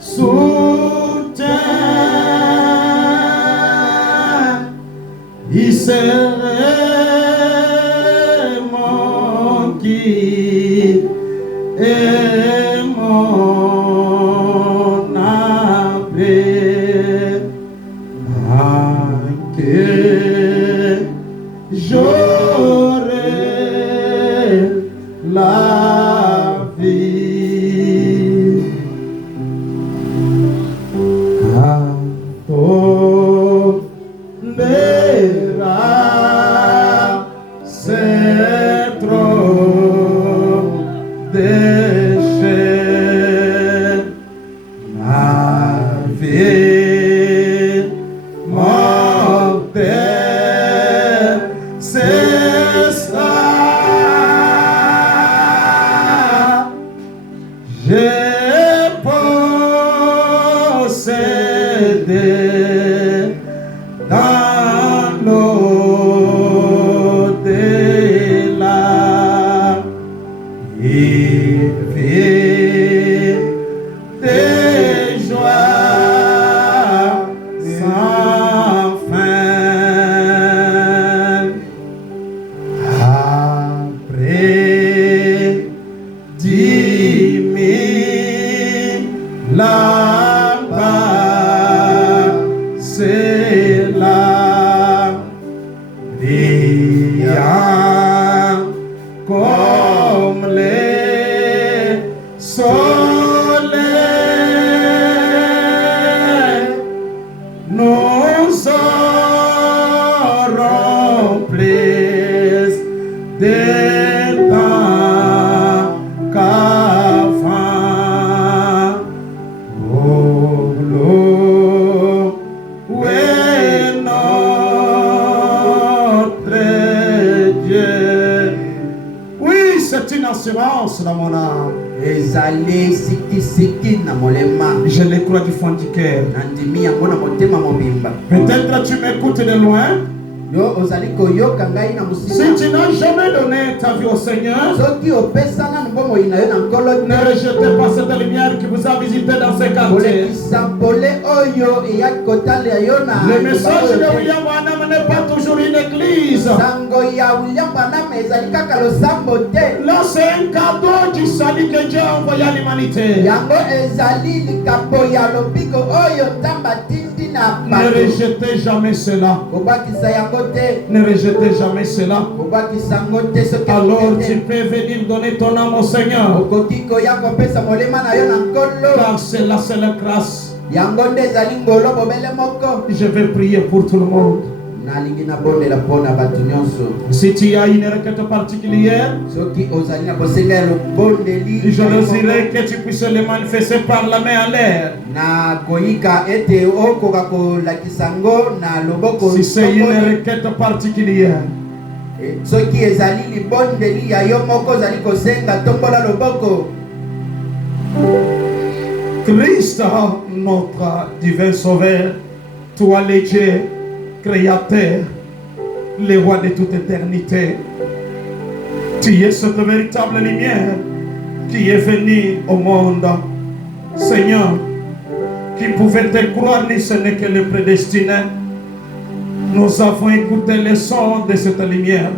soutient. Il serait mon guide et mon abri, que j'aurai la vie. Tombera c'est trop déchets, ma vie mortelle, c'est ça. J'ai possédé dans l'au-delà, il vit des joies sans fin. Après 10 000 là-bas, c'est là, brillant comme les soleils, nous aurons plus de temps qu'avant. Oh, l'eau, où est notre Dieu? Oui, c'est une assurance dans mon âme. ezali sikisiki na molema Je le crois du fond du cœur. nandimi yango na motema mobimba. Peut-être tu m'écoutes de loin. Yo ozali koyoka ngai na Si mosika tu n'as jamais donné ta vie au Seigneur, soki opesana mbongo na yo na nkolo ne rejetez pas cette lumière qui vous a visité dans ces quartiers. kolekisa pole oyo eyaki kotalela yo na Le message de William Branham n'est pas toujours une église. sango ya William Branham ezali kaka losambo te. Là, c'est un cadeau du salut que Dieu a envoyé à l'humanité. Yango ezali likambo ya lobiko oyo Nzambe atindi na Ne bato. rejetez jamais cela. Kobakisa yango te. Ne rejetez jamais cela. Kobakisa yango te soki Alors okoki tu te. peux venir donner ton âme au Seigneur. Okoki koya kopesa molema na yo na Nkolo. Car c'est la seule grâce. Yango nde ezali ngolo bobele moko. Je vais prier pour tout le monde. Nalingi nabondela mpona bato nyonso. Si tu as une requête particulière, Soki ozali na kosenga ya lobondeli. je désirais que tu puisses le manifester par la main en l'air. Na koyika ete okoka kolakisa ngo na loboko. Si c'est une requête particulière, Soki ezali libondeli ya yo moko ozali kosenga tombola loboko. Christ, notre divin sauveur, toi le Dieu, créateur, le roi de toute éternité, tu es cette véritable lumière qui est venue au monde. Seigneur, qui pouvait te croire ni ce n'est que le prédestiné. Nous avons écouté le son de cette lumière.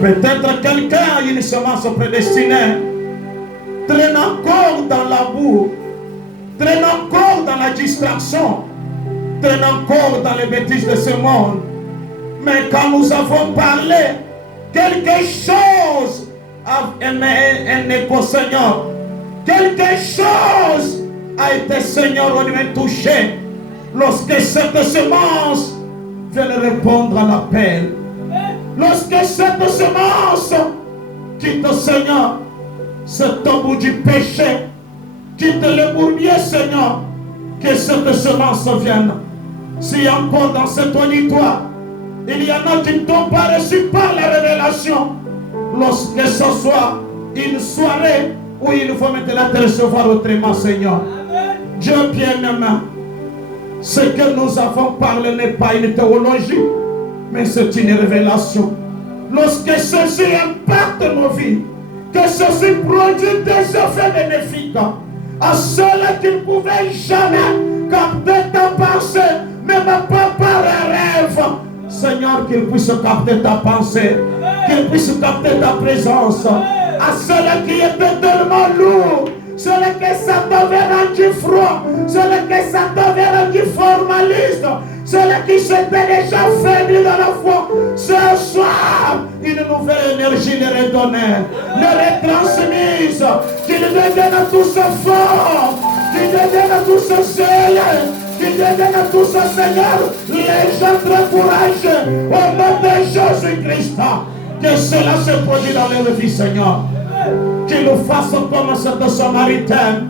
Peut-être quelqu'un a une semence prédestinée, traîne encore dans la boue, traîne encore dans la distraction, traîne encore dans les bêtises de ce monde. Mais quand nous avons parlé, quelque chose a émis un écho, Seigneur. Quelque chose a été, Seigneur, on lui touché. Lorsque cette semence vient répondre à l'appel. Lorsque cette semence quitte, Seigneur, ce tombeau du péché, quitte le bourbier, Seigneur, que cette semence vienne. Si encore dans cette auditoire, il y en a qui ne t'ont pas reçu par la révélation, lorsque ce soit une soirée où il faut maintenant te recevoir autrement, Seigneur. Dieu bien-aimé, ce que nous avons parlé n'est pas une théologie, mais c'est une révélation. Lorsque ceci impacte nos vies, que ceci produit des effets bénéfiques à ceux qui ne pouvaient jamais capter ta pensée, même pas par un rêve. Seigneur, qu'ils puissent capter ta pensée, qu'ils puissent capter ta présence. À ceux qui étaient tellement lourds, ceux que ça t'avait rendu froid, ceux que ça t'avait rendu formaliste, ceux qui s'étaient déjà faiblis dans la foi, ce soir, une nouvelle énergie leur est donnée, leur est transmise, qu'ils deviennent à tous forts, qu'ils deviennent à tous sérieux, qu'ils deviennent à tous Seigneur, les gens très courageux, au nom de Jésus-Christ, que cela se produit dans leur vie, Seigneur. Qu'ils nous fassent comme cette Samaritaine,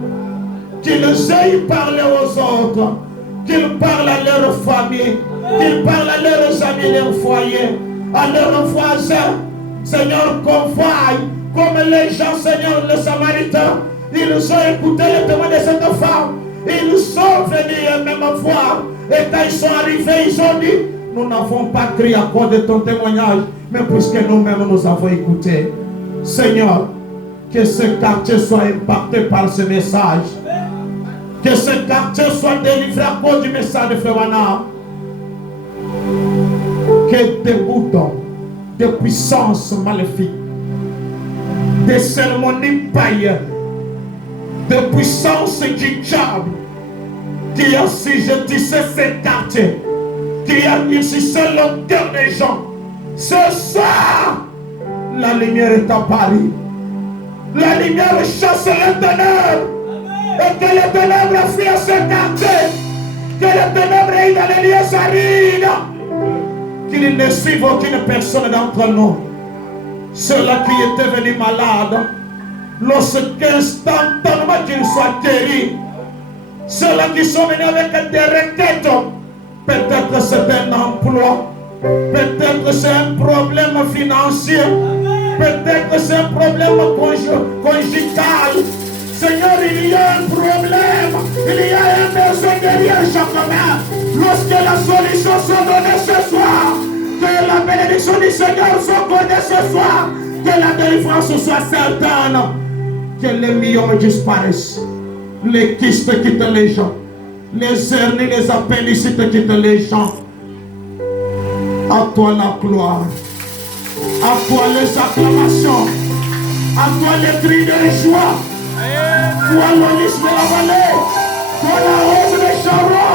qu'ils aillent parler aux autres, qu'ils parlent à leur famille, qu'ils parlent à leurs amis, leurs foyers, à leurs voisins. Seigneur, qu'on voie comme les gens, Seigneur, les Samaritains, ils ont écouté le témoin de cette femme, ils sont venus eux-mêmes voir, et quand ils sont arrivés, ils ont dit, nous n'avons pas crié à cause de ton témoignage, mais puisque nous-mêmes nous avons écouté. Seigneur, que ce quartier soit impacté par ce message. Que ce quartier soit délivré à cause du message de Frère. Que des boutons, de puissances maléfiques, des cérémonies païennes, de puissances du diable qui a assujettissé ce quartier, qui a assujettissé le cœur des gens. Ce soir, la lumière est apparue. La lumière chasse les ténèbres. Et que les ténèbres fuient à ce quartier. Que les ténèbres aillent dans les lieux arides. Qu'il ne suive aucune personne d'entre nous. Ceux-là qui étaient venus malades, lorsqu'instantanément qu'ils soient guéris. Ceux-là qui sont venus avec des requêtes. Peut-être c'est un emploi. Peut-être c'est un problème financier. Peut-être c'est un problème conjugal. Seigneur, il y a un problème. Il y a un besoin derrière chaque main. Lorsque la solution soit donnée ce soir, que la bénédiction du Seigneur soit connue ce soir, que la délivrance soit certaine, que les myomes disparaissent, les kystes quittent les gens, les hernies, les appendicites quittent les gens. À toi la gloire. À toi les acclamations. À toi les cris de joie. Toi l'olive de la vallée. Toi la rose des Sharon.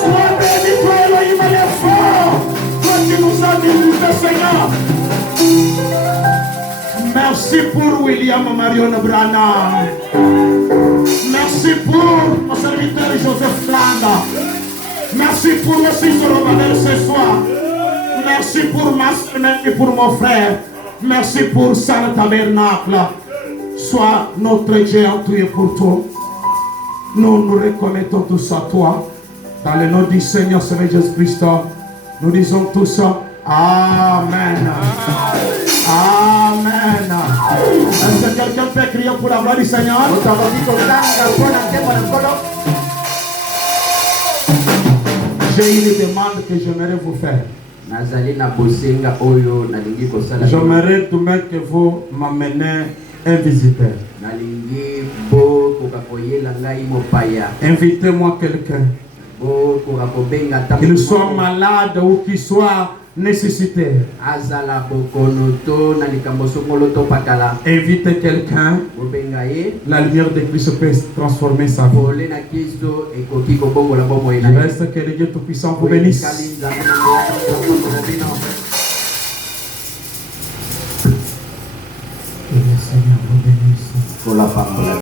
Sois béni, toi Elohim les forts. Toi qui nous as délivrés, Seigneur. Merci pour William Marion Branham. Merci pour mon serviteur Joseph Landa. Merci pour aussi Zorobabel ce soir. Merci pour ma semaine et pour mon frère. Merci pour Saint Tabernacle. Sois notre Dieu en tout et pour tout. Nous nous reconnaissons tous à toi. Dans le nom du Seigneur Jésus-Christ, nous disons tous Amen. Amen. Est-ce que quelqu'un peut crier pour la gloire du Seigneur? J'ai une demande que j'aimerais vous faire. J'aimerais tout mettre que vous m'amenez un visiteur. Invitez-moi quelqu'un. Qu'il soit malade ou qu'il soit nécessité. Invitez quelqu'un. La lumière de Christ peut transformer sa vie. Je reste que le Dieu Tout-Puissant vous bénisse. Que le Seigneur vous bénisse.